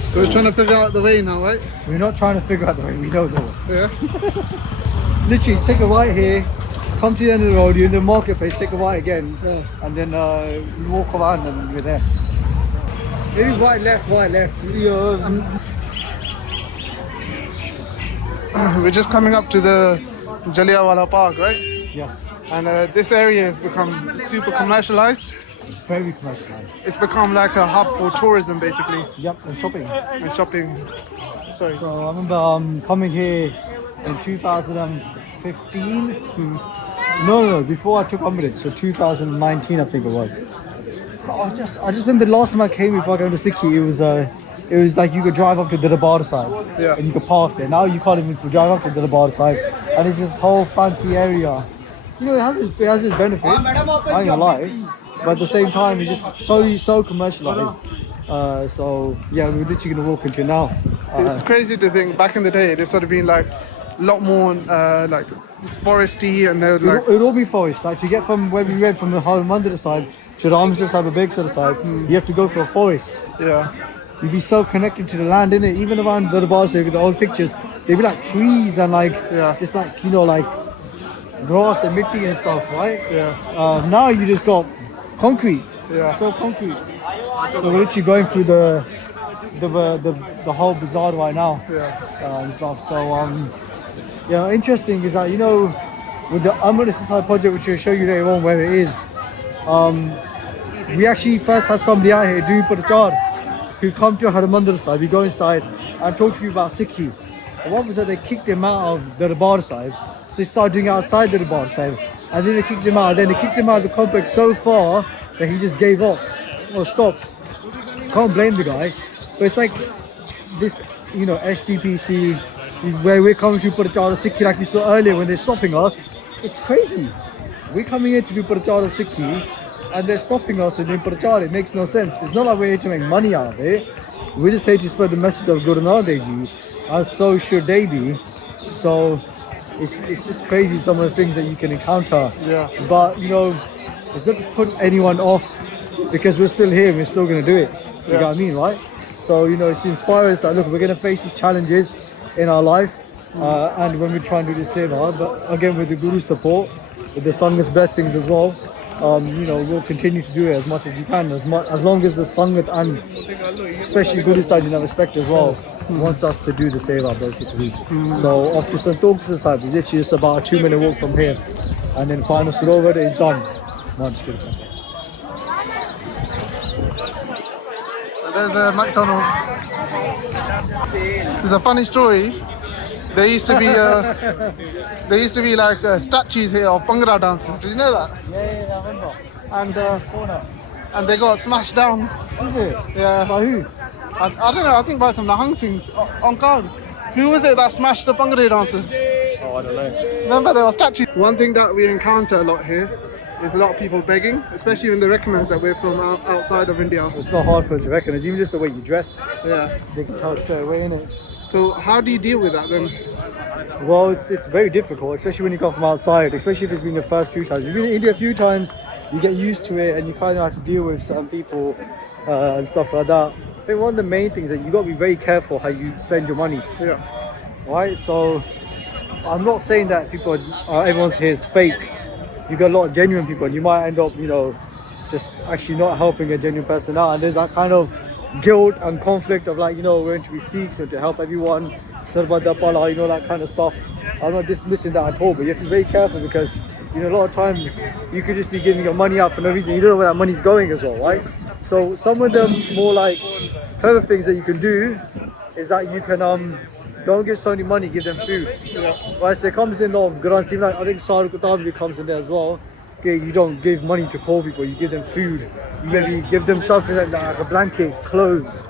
So we're trying to figure out the way now, right? We're not trying to figure out the way, we know the way. Yeah. Literally, take a right here, come to the end of the road, you're in the marketplace, take a right again, Yeah. and then you walk around and we're there. Maybe right, left. We're just coming up to the Jallianwala Park, right? Yes, And this area has become super commercialized. very commercialized. It's become like a hub for tourism, basically, Yep, and shopping. and shopping. Sorry. So I remember coming here in 2015. No, before I took Amrit, so 2019 I think it was. So I just remember the last time I came before I came to Sikhi, it was like you could drive up to Darbar Sahib Yeah. and you could park there. Now you can't even drive up to Darbar Sahib, and it's this whole fancy area. You know, it has its benefits, I ain't gonna lie, but at the same time it's just so commercialized. So yeah, we're literally gonna walk into it now. It's crazy to think back in the day, there's sort of been like a lot more like foresty, and there was It like would all be forest. Like to get from where we went from the Harimandir side to the Ramsar Sahib, Bibeksar Sahib, you have to go through a forest. yeah. You'd be so connected to the land, innit? Even around the Darbar Sahib, with the old pictures, they'd be like trees and like, Yeah. just like, you know, like grass and mitti and stuff, right? Yeah. Now you just got concrete. Yeah. So concrete. So we're literally going through the whole bazaar right now. Yeah. And stuff. So yeah, interesting is that, you know, with the Amrit Sahib project, which I'll show you later on where it is, we actually first had somebody out here doing prachar who come to Harimandir Sahib. We go inside and talk to you about Sikhi. And what was that? They kicked him out of the Darbar Sahib, so he started doing it outside the Darbar Sahib, and then they kicked him out. Then they kicked him out of the complex so far that he just gave up. Oh, stop! Can't blame the guy. But it's like this, you know, SGPC, where we're coming to prachar of Sikhi, like you saw earlier when they're stopping us. It's crazy. We're coming here to do prachar of Sikhi, and they're stopping us and doing prachar. It makes no sense. It's not like we're here to make money out of it. We're just here to spread the message of Guru Nanak Dev Ji, and so should they be. So it's just crazy, some of the things that you can encounter. Yeah. But you know, it's not to put anyone off, because we're still here, we're still gonna do it. You know what I mean, right? So, you know, it's to inspire us that look, we're gonna face these challenges, in our life, and when we try and do the seva. But again, with the Guru's support, with the Sanghat's blessings as well, we'll continue to do it as much as we can, as long as the Sangat and especially Guru Sahib respect as well wants us to do the seva basically. So after Santokhsar Sahib, it's literally just about a 2-minute walk from here, and then final Sarovar is done. There's a McDonald's. There's a funny story. There used to be like statues here of Bhangra dancers. Did you know that? Yeah, I remember. And they got smashed down. Is it? Yeah. By who? I don't know. I think by some Nahang Singhs on guard. Who was it that smashed the Bhangra dancers? Oh, I don't know. Remember, there were statues. One thing that we encounter a lot here is a lot of people begging, especially when they recognize that we're from outside of India. It's not hard for them to recognize, even just the way you dress. Yeah. They can tell straight away, innit? So how do you deal with that then? Well, it's very difficult, especially when you come from outside, especially if it's been the first few times. You've been in India a few times, you get used to it, and you kind of have to deal with certain people and stuff like that. I think one of the main things that you got to be very careful how you spend your money. Yeah. Right? So I'm not saying that everyone's here is fake. You got a lot of genuine people, and you might end up, just actually not helping a genuine person out. And there's that kind of guilt and conflict of like, we're going to be Sikhs, so to help everyone, Sarva Dapala, that kind of stuff. I'm not dismissing that at all, but you have to be very careful because, a lot of times you could just be giving your money out for no reason. You don't know where that money's going as well, right? So some of them more like clever things that you can do is that you can don't give somebody money, give them food. Yeah. Right, so it comes in of grants, even like I think Sarovar comes in there as well. Okay, you don't give money to poor people, you give them food. You maybe give them something like a blanket, clothes.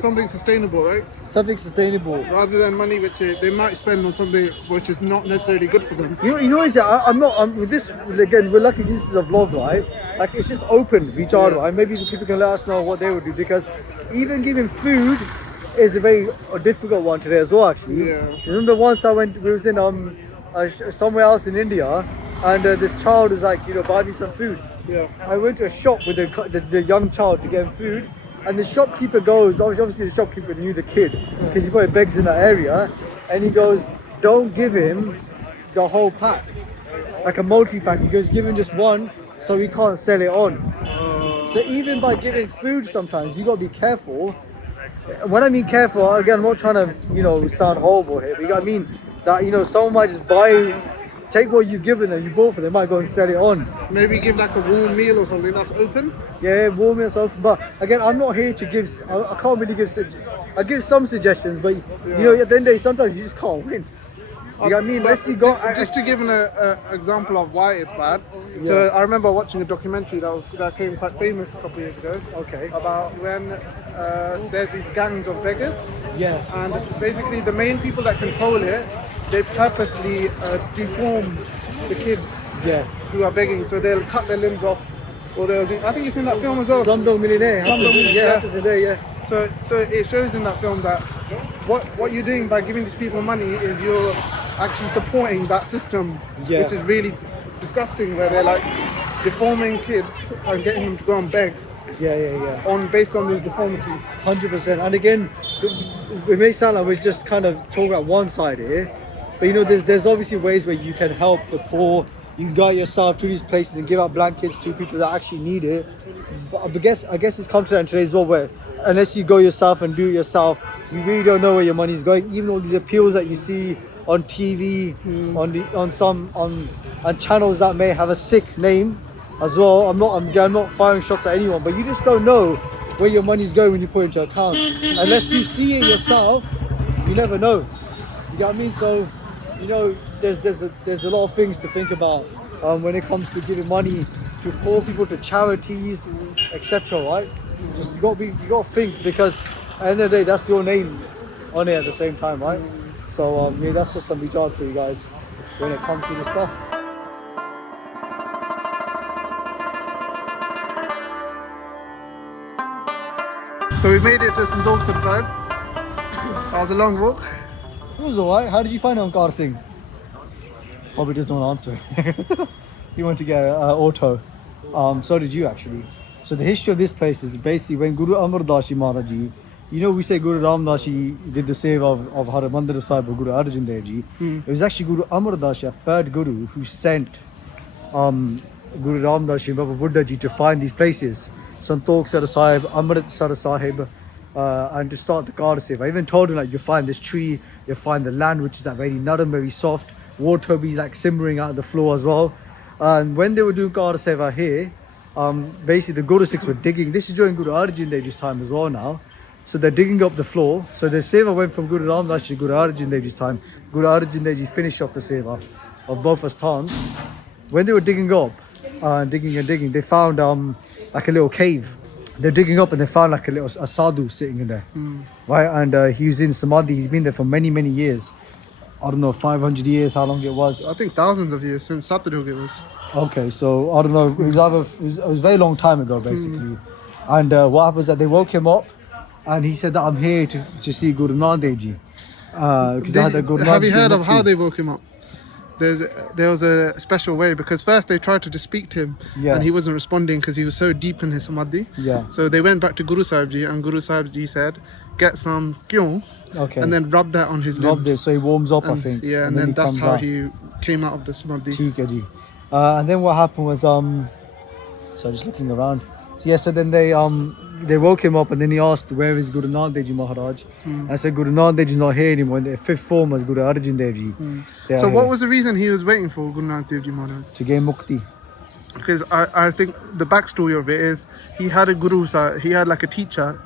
Something sustainable, right? Something sustainable. Rather than money which they might spend on something which is not necessarily good for them. I'm with this, again, we're lucky this is a vlog, right? Like, it's just open, vichar, right? Maybe the people can let us know what they would do, because even giving food is a very difficult one today as well, actually. Yeah. Remember once we was in somewhere else in India, and this child was like, buy me some food. Yeah. I went to a shop with the young child to get him food, and the shopkeeper goes, obviously the shopkeeper knew the kid, because he probably begs in that area, and he goes, don't give him the whole pack, like a multi-pack. He goes, give him just one, so he can't sell it on. So even by giving food sometimes, you got to be careful. When I mean careful, again, I'm not trying to, sound horrible here, but I mean that, someone might just take what you've given them, you bought for them, might go and sell it on. Maybe give like a warm meal or something that's open. Yeah, warm meals open. But again, I'm not here to give, I can't really give, I give some suggestions, but at the end of the day, sometimes you just can't win. You know what I mean? Unless you got... Just to give an example of why it's bad. Yeah. So I remember watching a documentary that came quite famous a couple of years ago. Okay. About when there's these gangs of beggars. Yeah. And basically the main people that control it, they purposely deform the kids who are begging. So they'll cut their limbs off, or they'll do... I think it's in that film as well. Slumdog Millionaire. Happens in there, yeah. So it shows in that film that what you're doing by giving these people money is you're actually supporting that system, which is really disgusting, where they're like deforming kids and getting them to go and beg. Based on those deformities. 100%. And again, it may sound like we're just kind of talking about one side here, but there's obviously ways where you can help the poor. You can go out yourself to these places and give out blankets to people that actually need it. But I guess it's come to that today as well, where unless you go yourself and do it yourself, you really don't know where your money is going. Even all these appeals that you see on TV, on channels that may have a Sikh name as well. I'm not firing shots at anyone, but you just don't know where your money is going when you put it into account. Unless you see it yourself, you never know. You know what I mean? So, there's a lot of things to think about when it comes to giving money to poor people, to charities, etc. Right? Just you got to think, because at the end of the day, that's your name on it at the same time, right? So that's just some recharge for you guys when it comes to this stuff. So we made it to Santokhsar Sahib. That was a long walk. It was alright. How did you find Omkar Singh? Probably doesn't want to answer. He wanted to get an auto. So did you actually. So the history of this place is basically when Guru Amrit Sarovar you know, we say Guru Ramdas Ji did the save of Harimandir Sahib or Guru Arjan Dev Ji. It was actually Guru Amar Das Ji, a third Guru, who sent Guru Ramdas Ji, Baba Buddha Ji to find these places. Santokhsar Sahib, Amritsar Sahib, and to start the Kaulsar Sahib. I even told him, like, you find this tree, you find the land, which is like very naram, very soft. Water be like simmering out of the floor as well. And when they were doing Kaulsar Seva here, basically the Guru Sikhs were digging. This is during Guru Arjan Dev Ji's time as well now. So they're digging up the floor. So the Seva went from Guru Ramdas to Guru Arjan Dev Ji's time. Guru Arjan Dev Ji finished off the Seva of both asthans. When they were digging up, digging, they found like a little cave. They're digging up and they found like a sadhu sitting in there. Right, and he was in Samadhi. He's been there for many, many years. I don't know, 500 years, how long it was. I think thousands of years, since Satyug it was. Okay, so I don't know, it was a very long time ago basically. And what happened is that they woke him up and he said that I'm here to see Guru Nanak Dev Ji. Have you heard of how they woke him up? There was a special way, because first they tried to speak to him and he wasn't responding because he was so deep in his samadhi. So they went back to Guru Sahib Ji and Guru Sahib Ji said, get some kyun. Okay. And then rub that on his limbs. Rubbed it so he warms up, I think. Yeah, and then that's how he came out of the samadhi. And then what happened was, so just looking around. So then they woke him up and then he asked, where is Guru Nanak Dev Ji Maharaj? And I said, Guru Nanak Dev Ji is not here anymore. In the fifth form was Guru Arjan Dev Ji. So what was the reason he was waiting for Guru Nanak Dev Ji Maharaj? To gain mukti. Because I think the backstory of it is he had a guru, he had like a teacher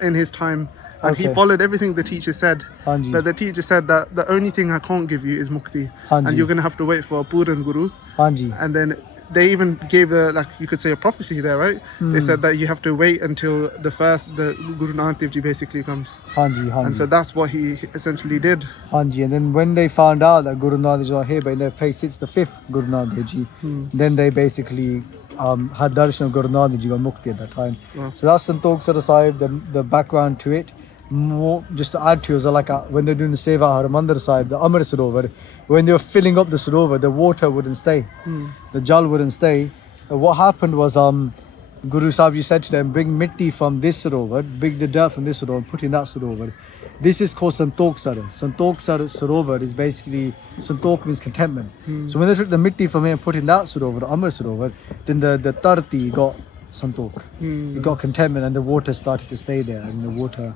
in his time. And he followed everything the teacher said. But the teacher said that the only thing I can't give you is mukti. And you're going to have to wait for a Puran Guru. And then they even gave like you could say a prophecy there, right? They said that you have to wait until the Guru Nanak Dev Ji basically comes. And so that's what he essentially did. And then when they found out that Guru Nanak Dev Ji was not here, but in their place sits the fifth Guru Nanak Dev Ji, then they basically had darshan of Guru Nanak Dev Ji got mukti at that time. So that's Santokhsar Sahib, the background to it. More just to add to it, like when they're doing the Seva Harimandir Sahib, the Amrit Sarovar, when they were filling up the Sarovar, the water wouldn't stay, the jal wouldn't stay. What happened was Guru Sahib Ji said to them, bring mitti from this Sarovar, bring the dirt from this Sarovar and put in that Sarovar. This is called Santokhsar. Santokhsar Sarovar is basically, Santokh means contentment. So when they took the mitti from here and put in that Sarovar, the Amrit Sarovar, then the tarti got Santokh. It got contentment and the water started to stay there and the water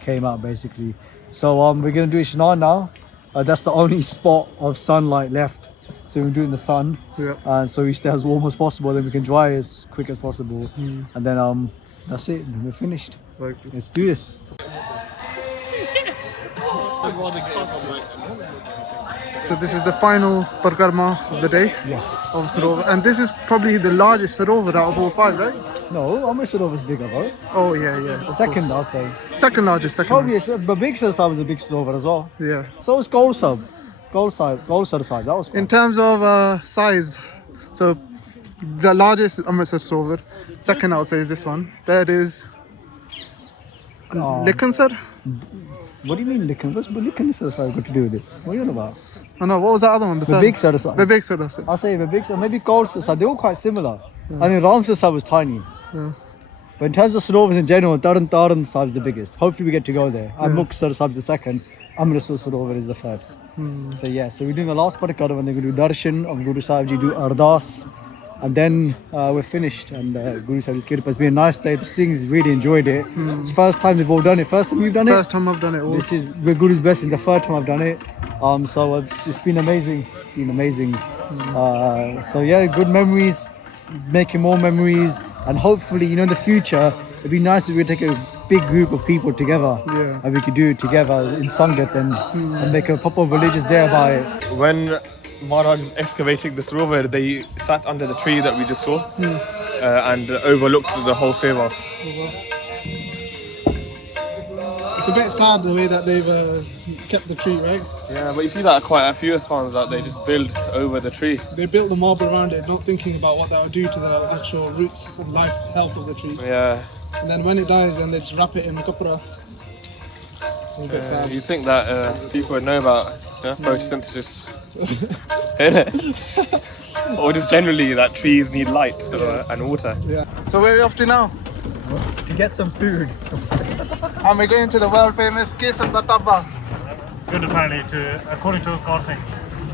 came out basically. So we're going to do Ishnaan now. That's the only spot of sunlight left. So we're doing the sun. And so we stay as warm as possible, then we can dry as quick as possible. And then that's it, and we're finished. Let's do this. So this is the final Parkarma of the day. Yes. Of Sarovar. And this is probably the largest Sarovar out of all five, right? No, Amrit Sarovar is bigger, right? Oh yeah. Second, I'd say. Second largest. Probably, Bibeksar Sahib is a big Sarovar as well. Yeah. So is Kaulsar Sahib. That was in terms of size, so the largest Amritsar Sarovar. Second, I would say, is this one. Third is Likansar. What do you mean Likansar? What's Likansar Sahib got to do with this? What are you on about? Oh no, what was the other one? The Bibeksar Sahib. Bibeksar Sahib. I'll say Bibeksar, maybe Kaulsar Sahib. They're all quite similar. I think Ramsar Sahib was tiny. But in terms of Sarovars in general, Taran Sahib is the biggest. Hopefully we get to go there. And Bibeksar Sahib is the second. Amritsar Sarovar is the third. So we're doing the last Parkash and they're going to do darshan of Guru Sahib Ji, do ardas. And then we're finished. And Guru Sahib Ji's Kirpa. It's been a nice day. The Singhs really enjoyed it. It's the first time they've all done it. First time you've done it? First time I've done it all. This is with Guru's blessings, the third time I've done it. So it's been amazing. So yeah, good memories, making more memories, and hopefully, in the future, it'd be nice if we take a big group of people together, and we could do it together in Sangat and make a proper religious day about it. When Maharaj was excavating the Sarovar, they sat under the tree that we just saw and overlooked the whole Seva. It's a bit sad the way that they've kept the tree, right? Yeah, but you see that quite a few asthans that they just build over the tree. They built the marble around it, not thinking about what that would do to the actual roots and life, health of the tree. Yeah. And then when it dies, then they just wrap it in kapra. It's a bit sad. You'd think that people would know about photosynthesis. Innit? Or just generally that trees need light and water. Yeah. So where are we off to now? To get some food. And we're going to the world famous Kesam Dabba. Good apparently, according to Kaulsar.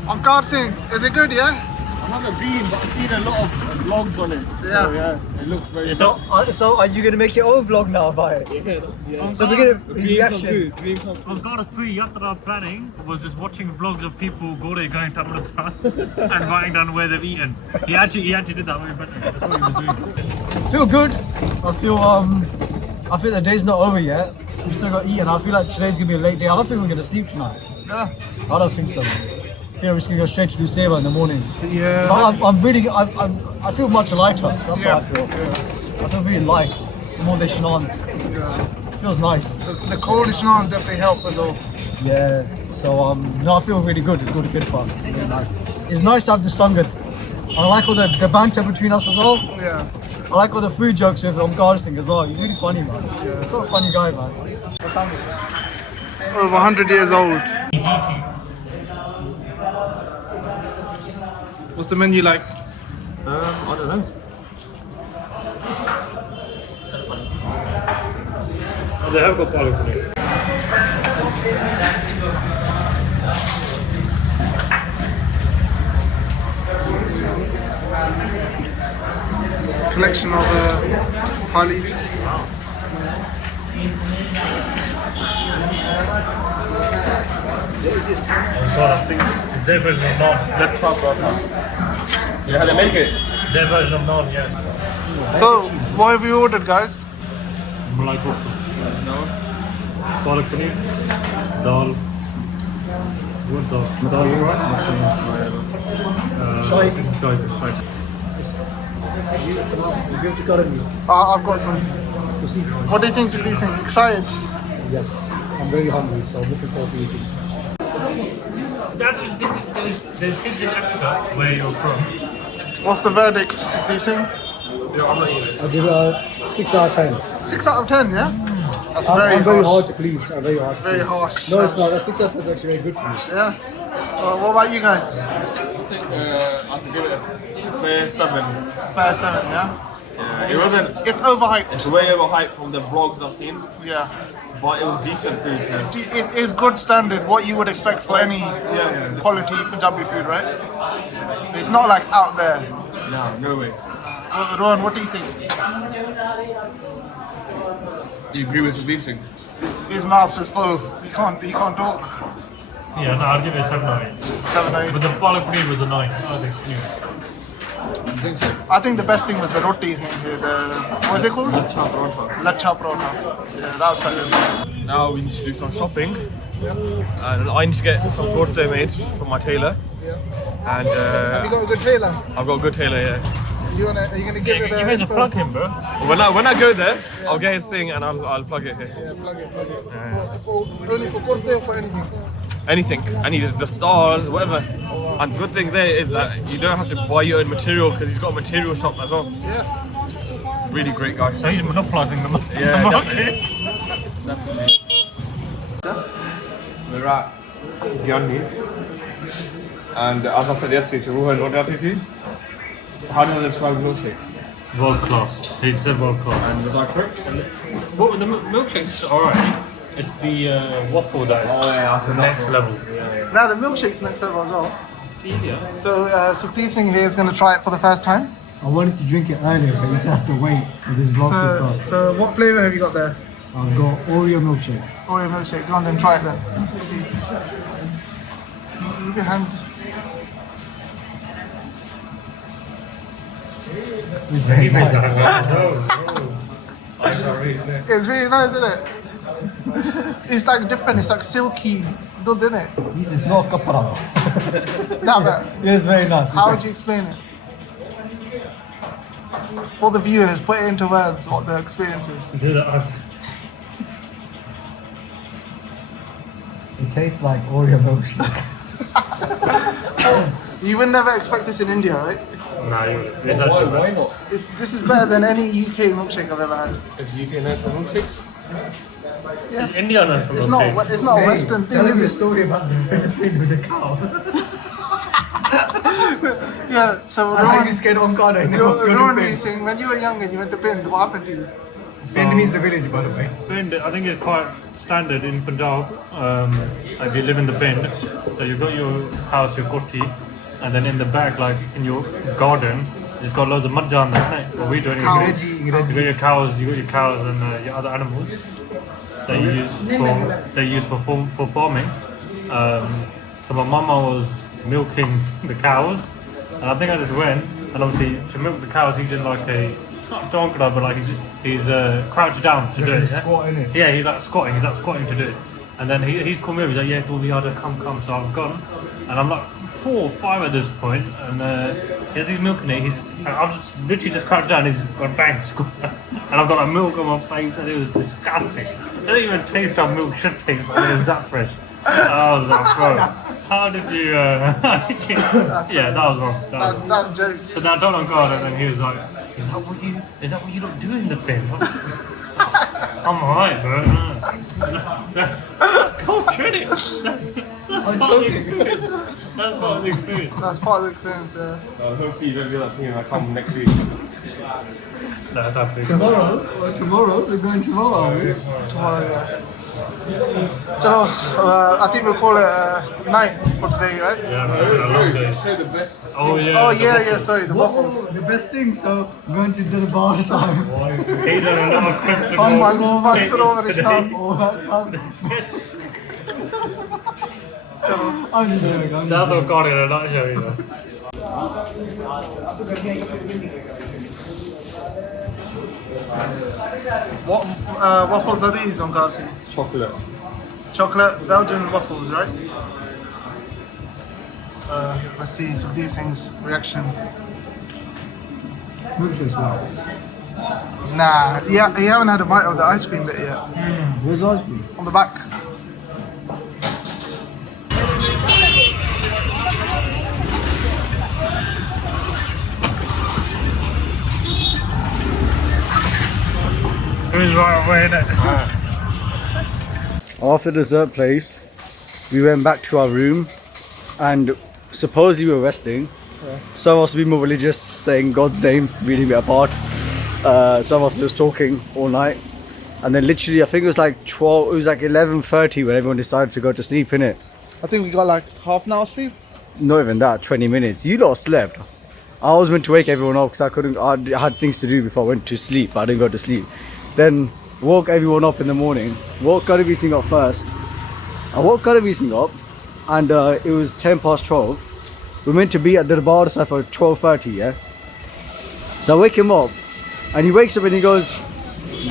On Karsing, is it good, yeah? I've never been, but I've seen a lot of vlogs on it. Yeah. So, yeah, it looks very So are you gonna make your own vlog now about it? yeah. So we're gonna reactions. I've got a pre-yatra planning was just watching vlogs of people going to Amritsar and writing down where they've eaten. He actually did that way better. That's what he was doing. I feel good. I feel the day's not over yet. We still got to eat, and I feel like today's gonna be a late day. I don't think we're gonna sleep tonight. Yeah. I don't think so. I think we're just gonna go straight to do Seva in the morning. Yeah. But I feel much lighter. That's Yeah. how I feel. I feel really light from all the shenanigans. Feels nice. The cold Ishnaan definitely help as well. Yeah. So no, I feel really good. Good part. Really nice. It's nice to have the sangat. I like all the banter between us as well. Yeah. I like all the food jokes with Gardening as well. He's really funny, man. Yeah. He's a funny guy, man. Over 100 years old. What's the menu like? I don't know. They have got palak paneer. Collection of thalis. I think it's their version of naan. Yeah, how they make it? Their version of naan, yeah. So, what have you ordered, guys? Malai kofta. Palak paneer. Dal. What dal? Dal fry. Shai. Shai. Give to Karan. I've got some. What do you think of these things? Excited? Yes, I'm very hungry, so I'm looking forward to eating. There's kids in Africa where you're from. What's the verdict, Sukhdeep Singh? I'll give it a 6 out of 10. 6 out of 10, yeah? That's I'm very very harsh. hard to please. I'm very hard. Very harsh. No, it's not. That 6 out of 10 is actually very good for me. Yeah? What about you guys? I could give it a fair 7. Fair 7, yeah? It wasn't. It's overhyped. It's way overhyped from the vlogs I've seen, Yeah. but it was decent food. It is good standard, what you would expect for any quality Punjabi food, right? It's not like out there. No way. Rohan, what do you think? You agree with Sudeep Singh? His mouth's just full. He can't talk. Yeah, no, I'll give it a 7 or 8. 7 or 8. But the palak paneer was a 9, I think. Yeah. I think the best thing was the roti thing here. What is it called? Lacha paratha. Lacha paratha. Yeah, that was quite good. Now we need to do some shopping, and I need to get some kurta made from my tailor. Yeah. And Have you got a good tailor? I've got a good tailor, yeah. Are you gonna give it a You guys are plug him, bro. When I go there, I'll get his thing and I'll plug it here. Yeah, plug it. Only for kurte or for anything? Anything. I need the stars, whatever. And the good thing there is that you don't have to buy your own material because he's got a material shop as well. Yeah. Really great guy. So he's monopolizing the market. Yeah, definitely. We're at Gyanni's. And as I said yesterday to Rohan, what did I say to you? How do I describe milkshake? World class. He said world class. And was I correct? Well, the milkshake's alright. It's the waffle that that's the next level. Now the milkshake's next level as well. Yeah. So Sukhdeep Singh here is going to try it for the first time. I wanted to drink it earlier, but you just have to wait for this vlog to start. So what flavour have you got there? I've got Oreo milkshake. Oreo milkshake. Go on then, try it then. Let's see. Look at your hand. It's very nice. It's really nice, isn't it? It's like different. It's like silky. Don't, isn't it? This is not kapara. No, but Yeah, it's very nice. how would you explain it? For the viewers, put it into words what the experience is. Do that. It tastes like Oreo milkshake. You would never expect this in India, right? Nah, it's actually Why not? This is better than any UK milkshake I've ever had. Is UK known for milkshakes? Yeah. India has some It's not. milkshakes. It's not a Western thing, Tell me a is it? story about the thing with the cow. Yeah. So And how you scared on card and Rohan, you saying when you were young and you went to Pind, what happened to you? Pind means the village, by the way. Pind, I think, is quite standard in Punjab. If you live in the Pind, so you've got your house, your kothi, and then in the back, like in your garden, it's got loads of majjan there, right? What we do anyway. You got your cows, and your other animals that you use for farming. So my mama was milking the cows, and I think I just went, and obviously to milk the cows, he's in like a not donkra, but like he's crouched down to do it. Yeah, he's like squatting to do it. And then he's come over, he's like, yeah, Dulviada, come. So I've gone, and I'm like 4 or 5 at this point, and as he's milking it, I've just literally just crouched down, he's got bang, and I've got like milk on my face, and it was disgusting. It doesn't even taste how milk should taste, but it was that fresh. I was like, bro, how did you, yeah, that was wrong. That's jokes. So then I told him God, and then he was like, is that what you lot do in the bin? I'm alright, bro. That's culture, innit? That's part of the experience. That's part of the experience. That's part of the experience, yeah. Hopefully you don't do that thing when I come next week. That's happening. Tomorrow? We're going tomorrow, are we? Tomorrow, yeah. Chalo, I think we'll call it a night for today, right? Yeah, man, it's been a long day. Say the best. Oh yeah. Oh yeah, sorry, the waffles. The best thing, so we're going to Darbar Sahib. He done another question. Sarovar Ishnaan. I'm just joking. That's what God in a nutshell, you know. What waffles are these on Garci? Chocolate Belgian waffles, right? Let's see some of these things. Reaction. Nah, yeah, you haven't had a bite of the ice cream bit yet. Where's the ice cream? On the back. Who's right away, innit? After the dessert place, we went back to our room and supposedly we were resting. Some of us being more religious, saying God's name, reading it apart. Some of us just talking all night. And then literally, I think it was like 11:30 when everyone decided to go to sleep, innit? I think we got like half an hour sleep. Not even that, 20 minutes. You lot slept. I was meant to wake everyone up because I had things to do before I went to sleep, but I didn't go to sleep. Then woke everyone up in the morning. Woke Karavi Singh up first. I woke Karavi Singh up and it was 12:10. We were meant to be at the Darbar Sahib for 12:30, yeah? So I wake him up and he wakes up and he goes,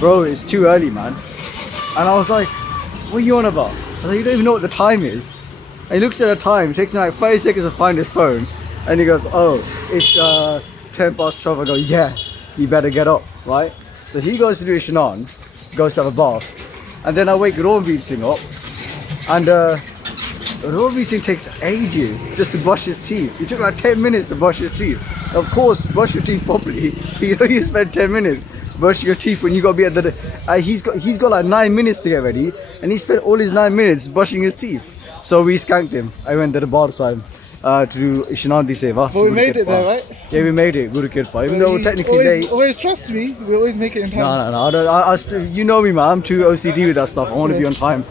bro, it's too early, man. And I was like, what are you on about? I was like, you don't even know what the time is. And he looks at the time, it takes him like 5 seconds to find his phone. And he goes, oh, it's 12:10. I go, yeah, you better get up, right? So he goes to do Ishnaan, goes to have a bath. And then I wake Ramsar Singh up. And Ramsar Singh takes ages just to brush his teeth. He took like 10 minutes to brush his teeth. Of course, brush your teeth properly. You know, you spend 10 minutes brushing your teeth when you got to be at the... he's got like 9 minutes to get ready. And he spent all his 9 minutes brushing his teeth. So we skanked him. I went to the Darbar Sahib to do Ishnaan di Seva. But we made it there, right? Yeah, we made it. Guru Kirpa. Even though we're technically late. Always trust me. We always make it in time. No. I still, you know me, man. I'm too OCD with that stuff. I want to be on time.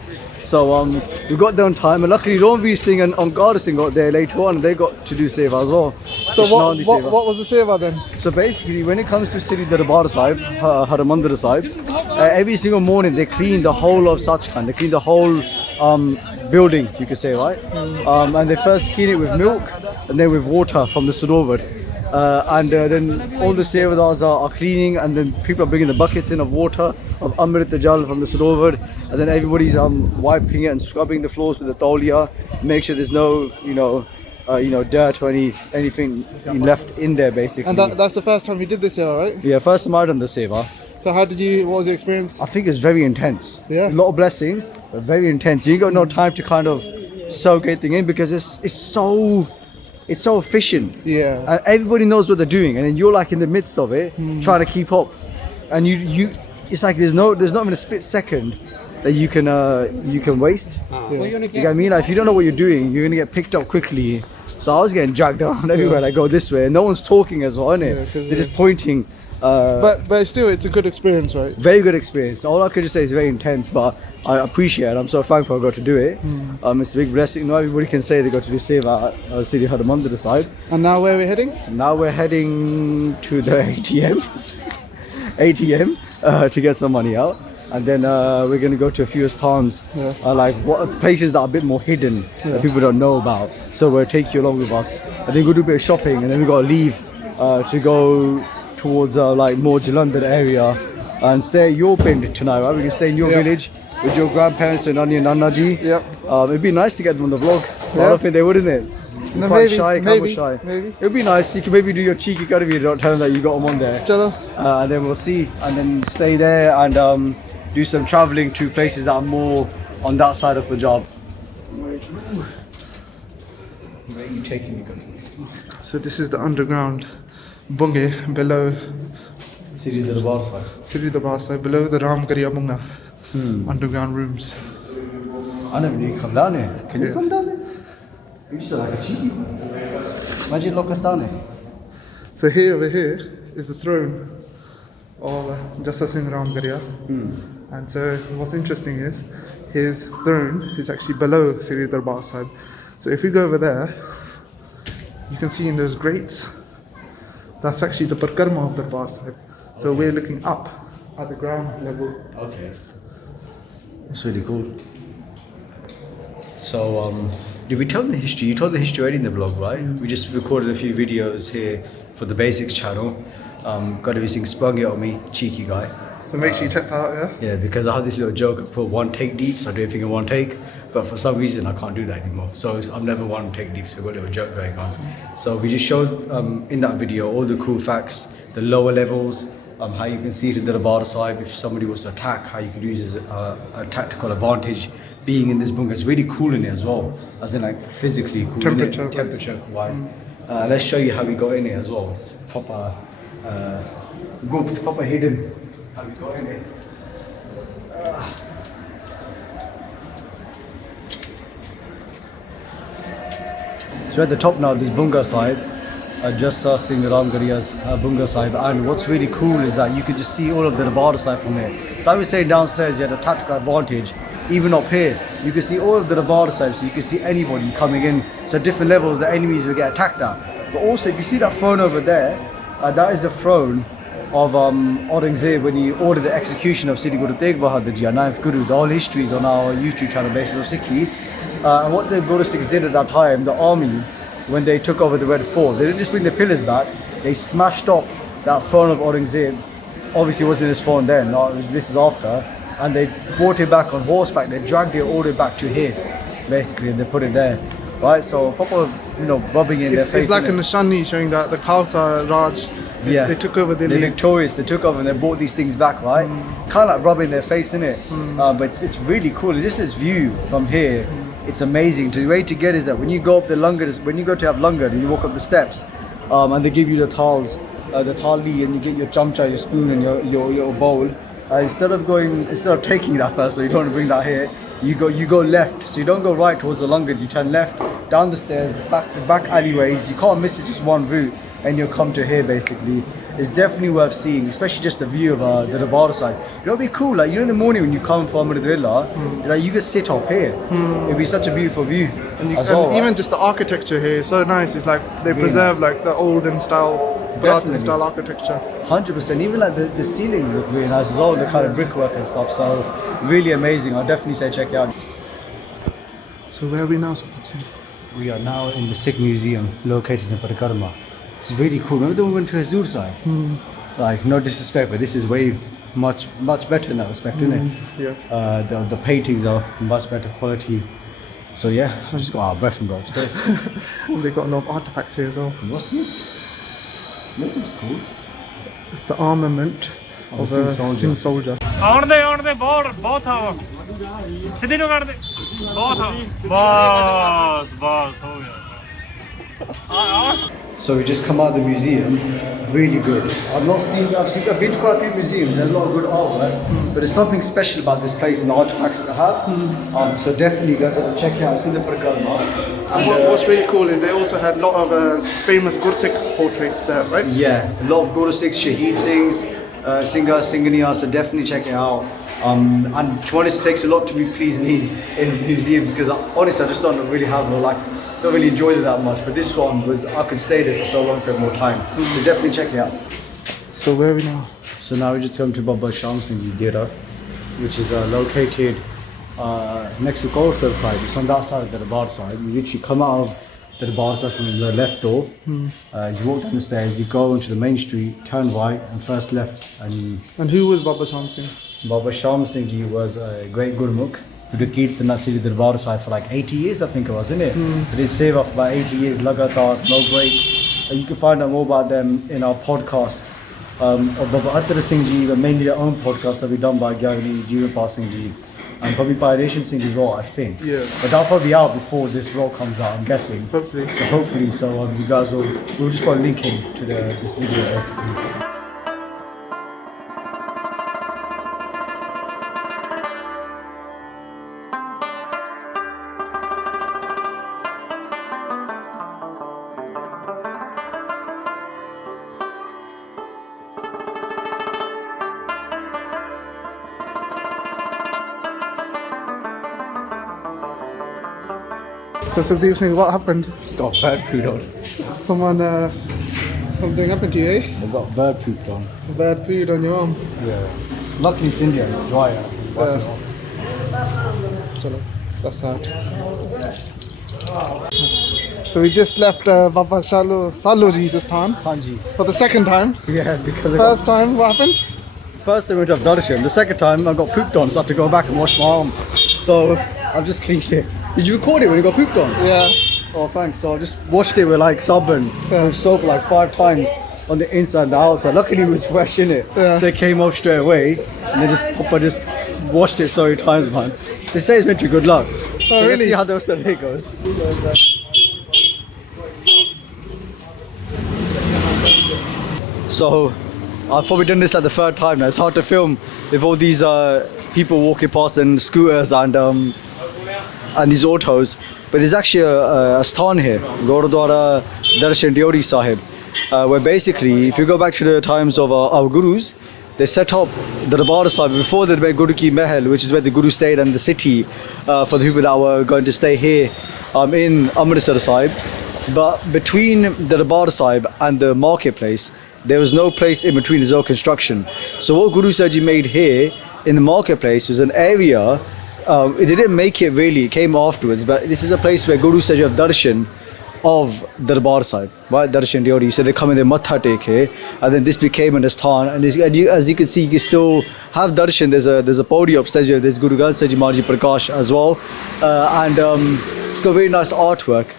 So we got there on time, and luckily Ramsar Singh and Gurdwaras Singh got there later on, and they got to do Seva as well. So what was the Seva then? So basically, when it comes to Sri Darbar Sahib, Harimandir Sahib, every single morning they clean the whole of Sachkhand. They clean the whole building, you could say, right? And they first clean it with milk, and then with water from the Sarovar. And then all the Sevadars are cleaning, and then people are bringing the buckets in of water, of Amrit from the Sarovar, and then everybody's wiping it and scrubbing the floors with the taulia, make sure there's no, dirt or anything left in there, basically. And that's the first time you did this Seva, right? Yeah, first time I done the Seva. So what was the experience? I think it's very intense. Yeah. A lot of blessings, but very intense. You ain't got no time to kind of soak anything in because it's so efficient. Yeah. And everybody knows what they're doing, and then you're like in the midst of it, trying to keep up. And you it's like there's not even a split second that you can waste. Yeah. You know what I mean? Like if you don't know what you're doing, you're gonna get picked up quickly. So I was getting dragged around everywhere. I go this way, and no one's talking as well, innit? Yeah, 'cause, They're just pointing. But still, it's a good experience, right? Very good experience. All I could just say is very intense, but I appreciate it. I'm so thankful I got to do it. It's a big blessing. Not everybody can say they got to do seva at Sri Harmandir Sahib. And now where are we heading? Now we're heading to the ATM to get some money out. And then we're going to go to a few sthans, like places that are a bit more hidden that people don't know about. So we'll take you along with us. And then we'll do a bit of shopping, and then we got to leave to go towards like more Jalandhar area and stay at your pind tonight, right? We can stay in your village with your grandparents and Nani and Nanaji. Yep. It'd be nice to get them on the vlog. I don't think they would, innit? No, Quite maybe, shy, maybe, shy. maybe. It'd be nice. You can maybe do your cheeky cut video, don't tell them that you got them on there. Chalo. And then we'll see, and then stay there and do some travelling to places that are more on that side of Punjab. Where are you taking me, guys? So this is the underground bunge below Sri Darbar Sahib. Sri Darbar Sahib, below the Ramgarya Bunga. Underground rooms. I never knew you come down here. Can you come down here? You just like a cheeky. Imagine lock us down here. So over here is the throne of Jassa Singh Ramgarya. And so what's interesting is his throne is actually below Sri Darbar Sahib. So if you go over there, you can see in those grates, that's actually the Parkarma of Darbar Sahib. So we're looking up at the ground level. Okay. That's really cool. So, did we tell the history? You told the history already in the vlog, right? We just recorded a few videos here for the Basics channel. Got everything sprung it on me, cheeky guy. So make sure you check that out, yeah? Yeah, because I have this little joke, I put one take deep, so I do everything in one take. But for some reason, I can't do that anymore. So I'm never one take deep, so we've got a little joke going on. So we just showed in that video all the cool facts, the lower levels, how you can see it in the Darbar Sahib if somebody was to attack, how you could use as a tactical advantage being in this bunga. It's really cool in it as well, as in like physically cool. Temperature wise. Let's show you how we got in it as well. Proper gupt, proper hidden. How we got in it. So at the top now, this bunga side. Just seeing Ramgarya's bunga side, and what's really cool is that you can just see all of the Darbar side from here. So I was saying downstairs you had a tactical advantage. Even up here, you can see all of the Darbar side, so you can see anybody coming in. So different levels the enemies will get attacked at. But also, if you see that throne over there, that is the throne of Aurangzeb when he ordered the execution of Sri Guru Tegh Bahadur Ji, our 9th Guru. The whole history is on our YouTube channel, Basis of Sikhi. And what the Guru Sikhs did at that time, the army, when they took over the Red Fort, they didn't just bring the pillars back, they smashed up that throne of Aurangzeb. Obviously it wasn't his throne then, this is after, and they brought it back on horseback, they dragged it all the way back to here, basically, and they put it there. Right, so proper, rubbing in their face. It's like a Nishani showing that the Kaulsar Raj, they took over the They're victorious, they took over and they brought these things back, right? Kind of like rubbing their face in it, but it's really cool. Just this view from here, it's amazing. The way to get is that when you go up the langar, when you go to have langar and you walk up the steps, and they give you the thals, the thali, and you get your chamcha, your spoon, and your bowl. Instead of taking that first, so you don't want to bring that here. You go left, so you don't go right towards the langar. You turn left down the stairs, the back alleyways. You can't miss it. Just one route, and you'll come to here basically. It's definitely worth seeing, especially just the view of the Darbar side. It'll be cool, like in the morning when you come from the villa, like you can sit up here. It'll be such a beautiful view. And well, even just the architecture here is so nice. It's like they Really preserve nice. like the olden style, Puratana style architecture. 100%. Even like the ceilings look really nice as well, the kind of brickwork and stuff. So really amazing. I'll definitely say check it out. So where are we now, Santokhsar? We are now in the Sikh Museum located in Parkash. It's really cool. Remember the one we went to Hazur side? Like, no disrespect, but this is way much better in that respect, isn't it? Yeah. The paintings are much better quality. So yeah, I just got out of breath and got upstairs. They've got a lot of artifacts here as well. What's this? This looks cool. It's the armament of a Singh soldier. ਆਉਣ ਦੇ ਬਹੁਤ ਆਵਾ ਸਿੱਧੀ ਨੂੰ ਕਰ ਦੇ ਬਹੁਤ ਆ ਬਸ ਹੋ ਗਿਆ So we just come out of the museum, really good. I've been to quite a few museums, there's a lot of good artwork, but there's something special about this place and the artifacts that they have. So definitely you guys have to check it out, it's in the Parkash. And what's really cool is they also had a lot of famous Gursikhs portraits there, right? Yeah, a lot of Gursikhs, Shaheed Singhs, Singha, Singhaniya, so definitely check it out. And to be honest, it takes a lot to please me in museums because honestly I just don't really don't really enjoy it that much, but this one was, I could stay there for so long for more time. So definitely check it out. So where are we now? So now we just come to Baba Shyam Singh Ji Dera, which is located next to Kaulsar Sahib. It's on that side of the Darbar side. You literally come out of the Darbar side from the left door. You walk down the stairs, you go into the main street, turn right and first left. And who was Baba Shyam Singh? Baba Shyam Singh Ji was a great Gurmukh who did Kirtan at Sri Darbar Sahib for like 80 years, I think it was, isn't it? They did seva for about 80 years, lagatar, no break. You can find out more about them in our podcasts of Baba Atra Singh Ji, but mainly their own podcasts that we done by Gyagni, Jeevan Singh Ji, and probably by Resham Singh as well, I think. Yeah. But that'll probably be out before this vlog comes out, I'm guessing. Hopefully. So you guys we'll just put a link in to this video basically. So Sukhdeep Singh, what happened? Just got bird pooped on. Something happened to you, eh? I got bird pooped on. Bad food on your arm. Yeah. Luckily it's India, it's dry. Chalo, that's sad. So we just left Baba Salo Ji's Sthan Hanji. for the second time. Yeah, because First time, what happened? first I went to have darshan. The second time I got pooped on, so I had to go back and wash my arm. So I've just cleaned it. Did you record it when you got pooped on? Yeah. Oh, thanks. So I just washed it with like sabun, with soap like 5 times on the inside and the outside. Luckily it was fresh in it, so it came off straight away. And then Papa just washed it so many times, man. They say it's meant to be good luck. So really? let's see how the rest of the day goes. So I've probably done this at the 3rd time now. It's hard to film with all these people walking past and scooters and these autos. But there's actually a sthan here, Gurdwara Darbar Sahib, where basically, if you go back to the times of our gurus, they set up the Darbar Sahib before they made Guru Ki Mahal, which is where the Guru stayed, and the city for the people that were going to stay here in Amritsar Sahib. But between the Darbar Sahib and the marketplace, there was no place in between, there's no construction. So what Guru Saji made here in the marketplace was an area, it didn't make it really, it came afterwards, but this is a place where Guru Saji have darshan of the Darbar Sahib, right? Darshan Diori. So they come in, they matha take here, and then this became an asthan. And as you can see, you can still have darshan. There's a podium upstairs here. There's Guru Granth Sahib Ji Maharaj Parkash as well, and it's got very nice artwork.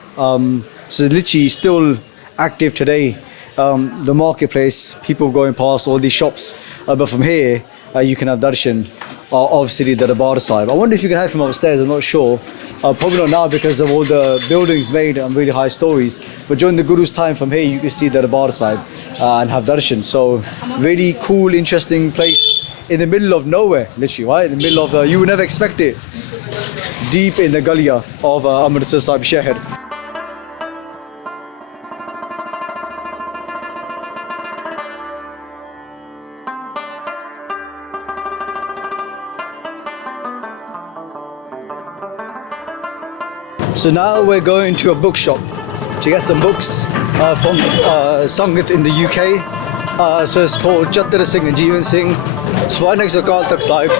So literally still active today. The marketplace, people going past all these shops, but from here you can have darshan of Sri Darbar Sahib. I wonder if you can have from upstairs, I'm not sure. Probably not now because of all the buildings made and really high stories. But during the Guru's time from here, you can see the Darbar Sahib and have darshan. So really cool, interesting place in the middle of nowhere, literally, right? In the middle of, you would never expect it. Deep in the Galia of Amritsar Sahib Shahid. So now we're going to a bookshop to get some books from Sangat in the UK. So it's called Jatra Singh and Jeevan Singh. It's right next to Kaulsar Sahib.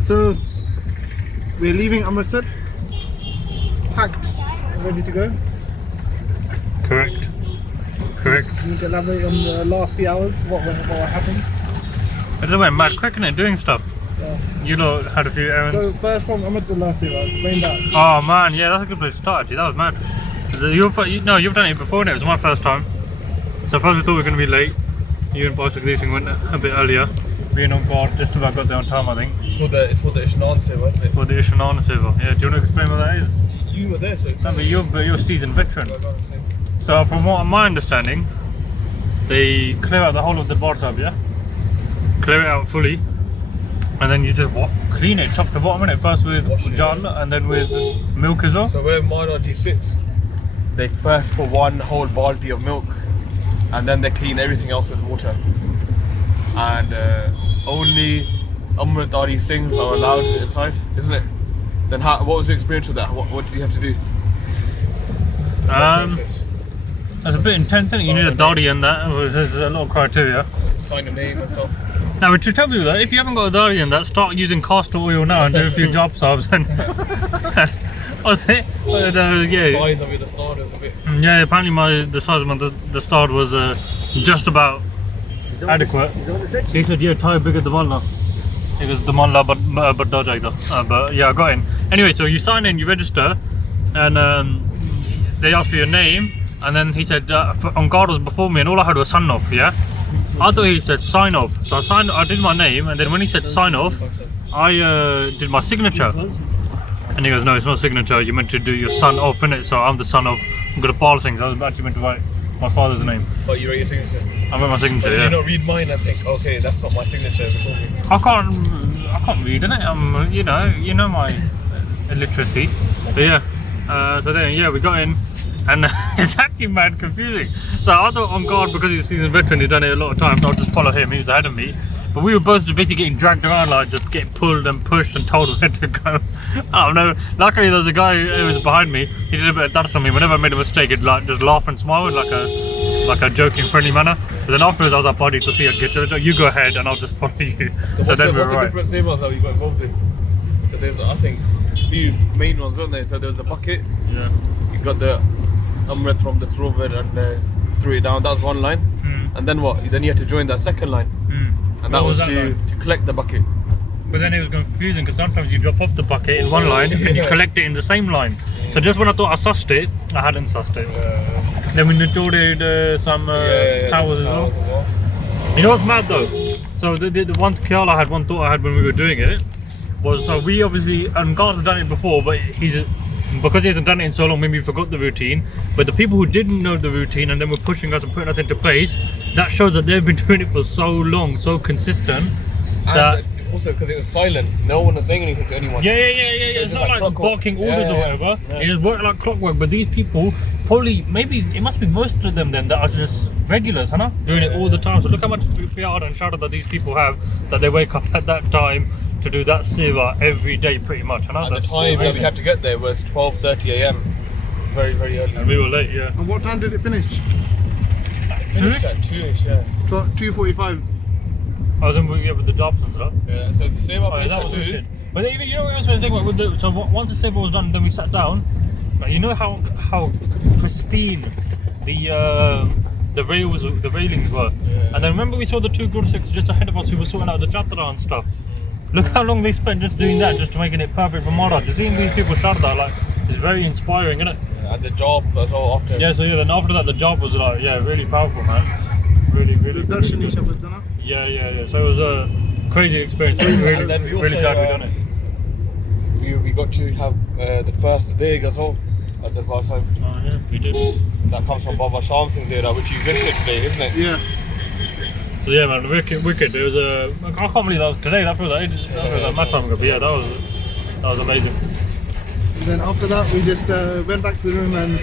So we're leaving Amritsar, packed, ready to go. Correct. Can you elaborate on the last few hours? What happened? It just went mad quick, innit? Doing stuff. You lot had a few errands. So first from Amrit Sarovar, explain that. Oh man, yeah, that's a good place to start actually. That was mad. You've done it before, and it was my first time. So first we thought we were going to be late. You and Pastor Gleason went a bit earlier. We and on guard just about got there on time, I think. It's for the Ishnaan Seva, isn't it? For the Ishnaan Seva. Yeah, do you want to explain what that is? You were there, so No, but you're a seasoned veteran. So from my understanding, they clear out the whole of the Darbar Sahib, yeah? Clear it out fully. And then you just clean it, chop the bottom in it first with jal and then with milk as well. So where Maharaji sits, they first put one whole balti of milk and then they clean everything else with water. And only Amritari Singhs are allowed inside, isn't it? Then what was the experience with that? What did you have to do? That's a bit intense, isn't it? You need a Dari and that. There's a lot of criteria. Sign a name and stuff. Now, to tell you that, if you haven't got a Dari and that, start using castor oil now and do a few job subs. And what's it? Yeah. Size of it, the star is a bit. Yeah, apparently the size of the star was just about adequate. He said, yeah, tie bigger the Malla. It was the Malla, but but yeah, I got in. Anyway, so you sign in, you register, and they ask for your name, and then he said, on guard was before me, and all I heard was sign off, yeah? I thought he said sign off, so I did my name, and then when he said sign off, I did my signature. And he goes, no, it's not signature, you meant to do your son off, innit? So I'm the son of Gurdwaras Singh. I was actually meant to write my father's name. Oh, you wrote your signature? I wrote my signature, yeah. You don't read mine and think, okay, that's not my signature. I can't read, innit? You know my illiteracy. But yeah, so then, yeah, we got in. And it's actually mad confusing. So I thought on guard, because he's a seasoned veteran, he's done it a lot of times, I'll just follow him, he was ahead of me. But we were both basically getting dragged around, like just getting pulled and pushed and told where to go. I don't know. Luckily there was a guy who was behind me, he did a bit of dance on me. Whenever I made a mistake, he'd like just laugh and smile in like a joking, friendly manner. But then afterwards I was like, buddy, to see you go ahead and I'll just follow you. So then we were right. What's the different sevas that you got involved in? So there's, I think, a few main ones, weren't there? So there was a bucket. Yeah. You got the Amrit from the Sarovar and threw it down. That was one line. And then what? Then you had to join that second line. And that was to collect the bucket. But then it was confusing because sometimes you drop off the bucket in one line and you collect it in the same line. So just when I thought I sussed it, I hadn't sussed it. Then we noted some towels as well. You know what's mad though? So the one thought I had when we were doing it was, so we obviously, and God's done it before, but because he hasn't done it in so long, maybe he forgot the routine. But the people who didn't know the routine and then were pushing us and putting us into place, that shows that they've been doing it for so long, so consistent. And also because it was silent, no one was saying anything to anyone. Yeah. So it's not like barking orders or whatever. It just worked like clockwork. But these people, probably, maybe it must be most of them then that are just regulars, huh? Doing it all the time. So look how much PR and shout out that these people have, that they wake up at that time to do that seva every day pretty much. And the time that we had to get there was 12:30 AM. Very, very early. And we were late, yeah. And what time did it finish? It finished at 2ish, yeah. 2:45. I was in with the jobs and stuff. Yeah, so the seva finished at 2. Wicked. But even, you know what else I was thinking about? So once the seva was done, then we sat down. You know how pristine the railings were. Yeah. And then remember we saw the two Gurdwaras just ahead of us who were sorting out the Yatra and stuff. Look how long they spent just doing that, just making it perfect for Maharaj. Just seeing these people shout that, like, it's very inspiring, isn't it? Yeah, and the job as well after. Yeah, so then after that the job was like, really powerful, man. Really. The Darshani Shabad, done. Yeah. So it was a crazy experience. Really glad we done it. We got to have the first dig as well at the Darbar Sahib. Oh yeah, we did. That comes from Baba Shyam Singh's era, which you visited today, isn't it? Yeah. So yeah, man, wicked. It was I can't believe that was today. That was a mad time ago. But yeah, that was amazing. And then after that, we just went back to the room and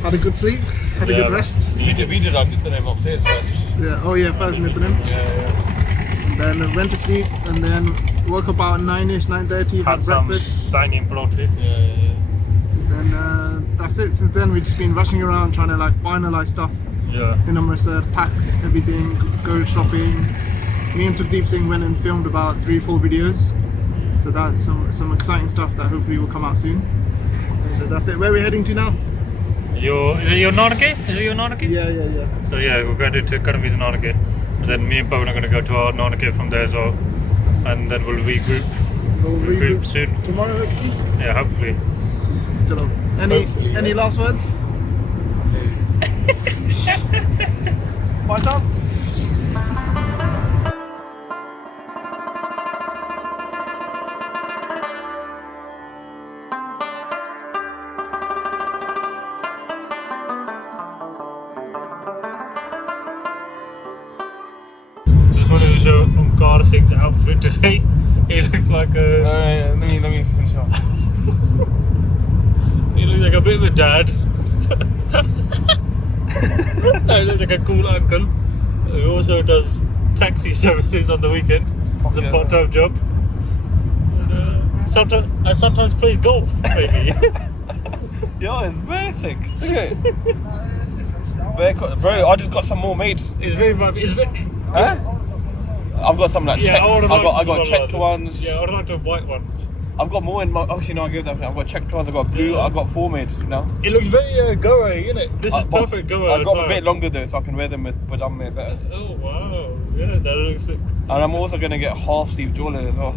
had a good sleep, had a good rest. We did our Nithanem upstairs first. Yeah. Oh yeah, first Nithanem. Yeah. And then went to sleep, and then woke up about 9ish, 9:30, had breakfast. Some banging bloated. Yeah. Then that's it. Since then, we've just been rushing around trying to like finalize stuff. Yeah. In Amritsar, pack everything, go shopping. Me and Sukhdeep Singh went and filmed about 3-4 videos. So that's some exciting stuff that hopefully will come out soon. And that's it. Where are we heading to now? Is it your Nanake? Yeah. So yeah, we're going to Karamvi's Nanake. And then me and Pavan are going to go to our Nanake from there as well. and then we'll regroup soon. Tomorrow, hopefully. Yeah, hopefully. Chalo. Hopefully, Any last words? Bye, Tom. Just wanted to show Omkar Singh's outfit today. He looks like a. let me finish off. He looks like a bit of a dad. He looks like a cool uncle. He also does taxi services on the weekend. It's a part-time job. And sometimes plays golf, maybe. Yo, it's very sick. Look at it. Very cool. Bro, I just got some more made. It's very vibey. It's very. Huh? I've got some like checked. I got checked ones. Yeah, I would like to white one. I've got more in my. Actually, no, I give that. I've got checked ones. I've got blue. I've got 4 made now. It looks very Goa, isn't it? This is perfect Goa. I've got a bit longer though, so I can wear them with pajama better. Oh wow! Yeah, that looks sick. And I'm also gonna get half sleeve jewelry as well.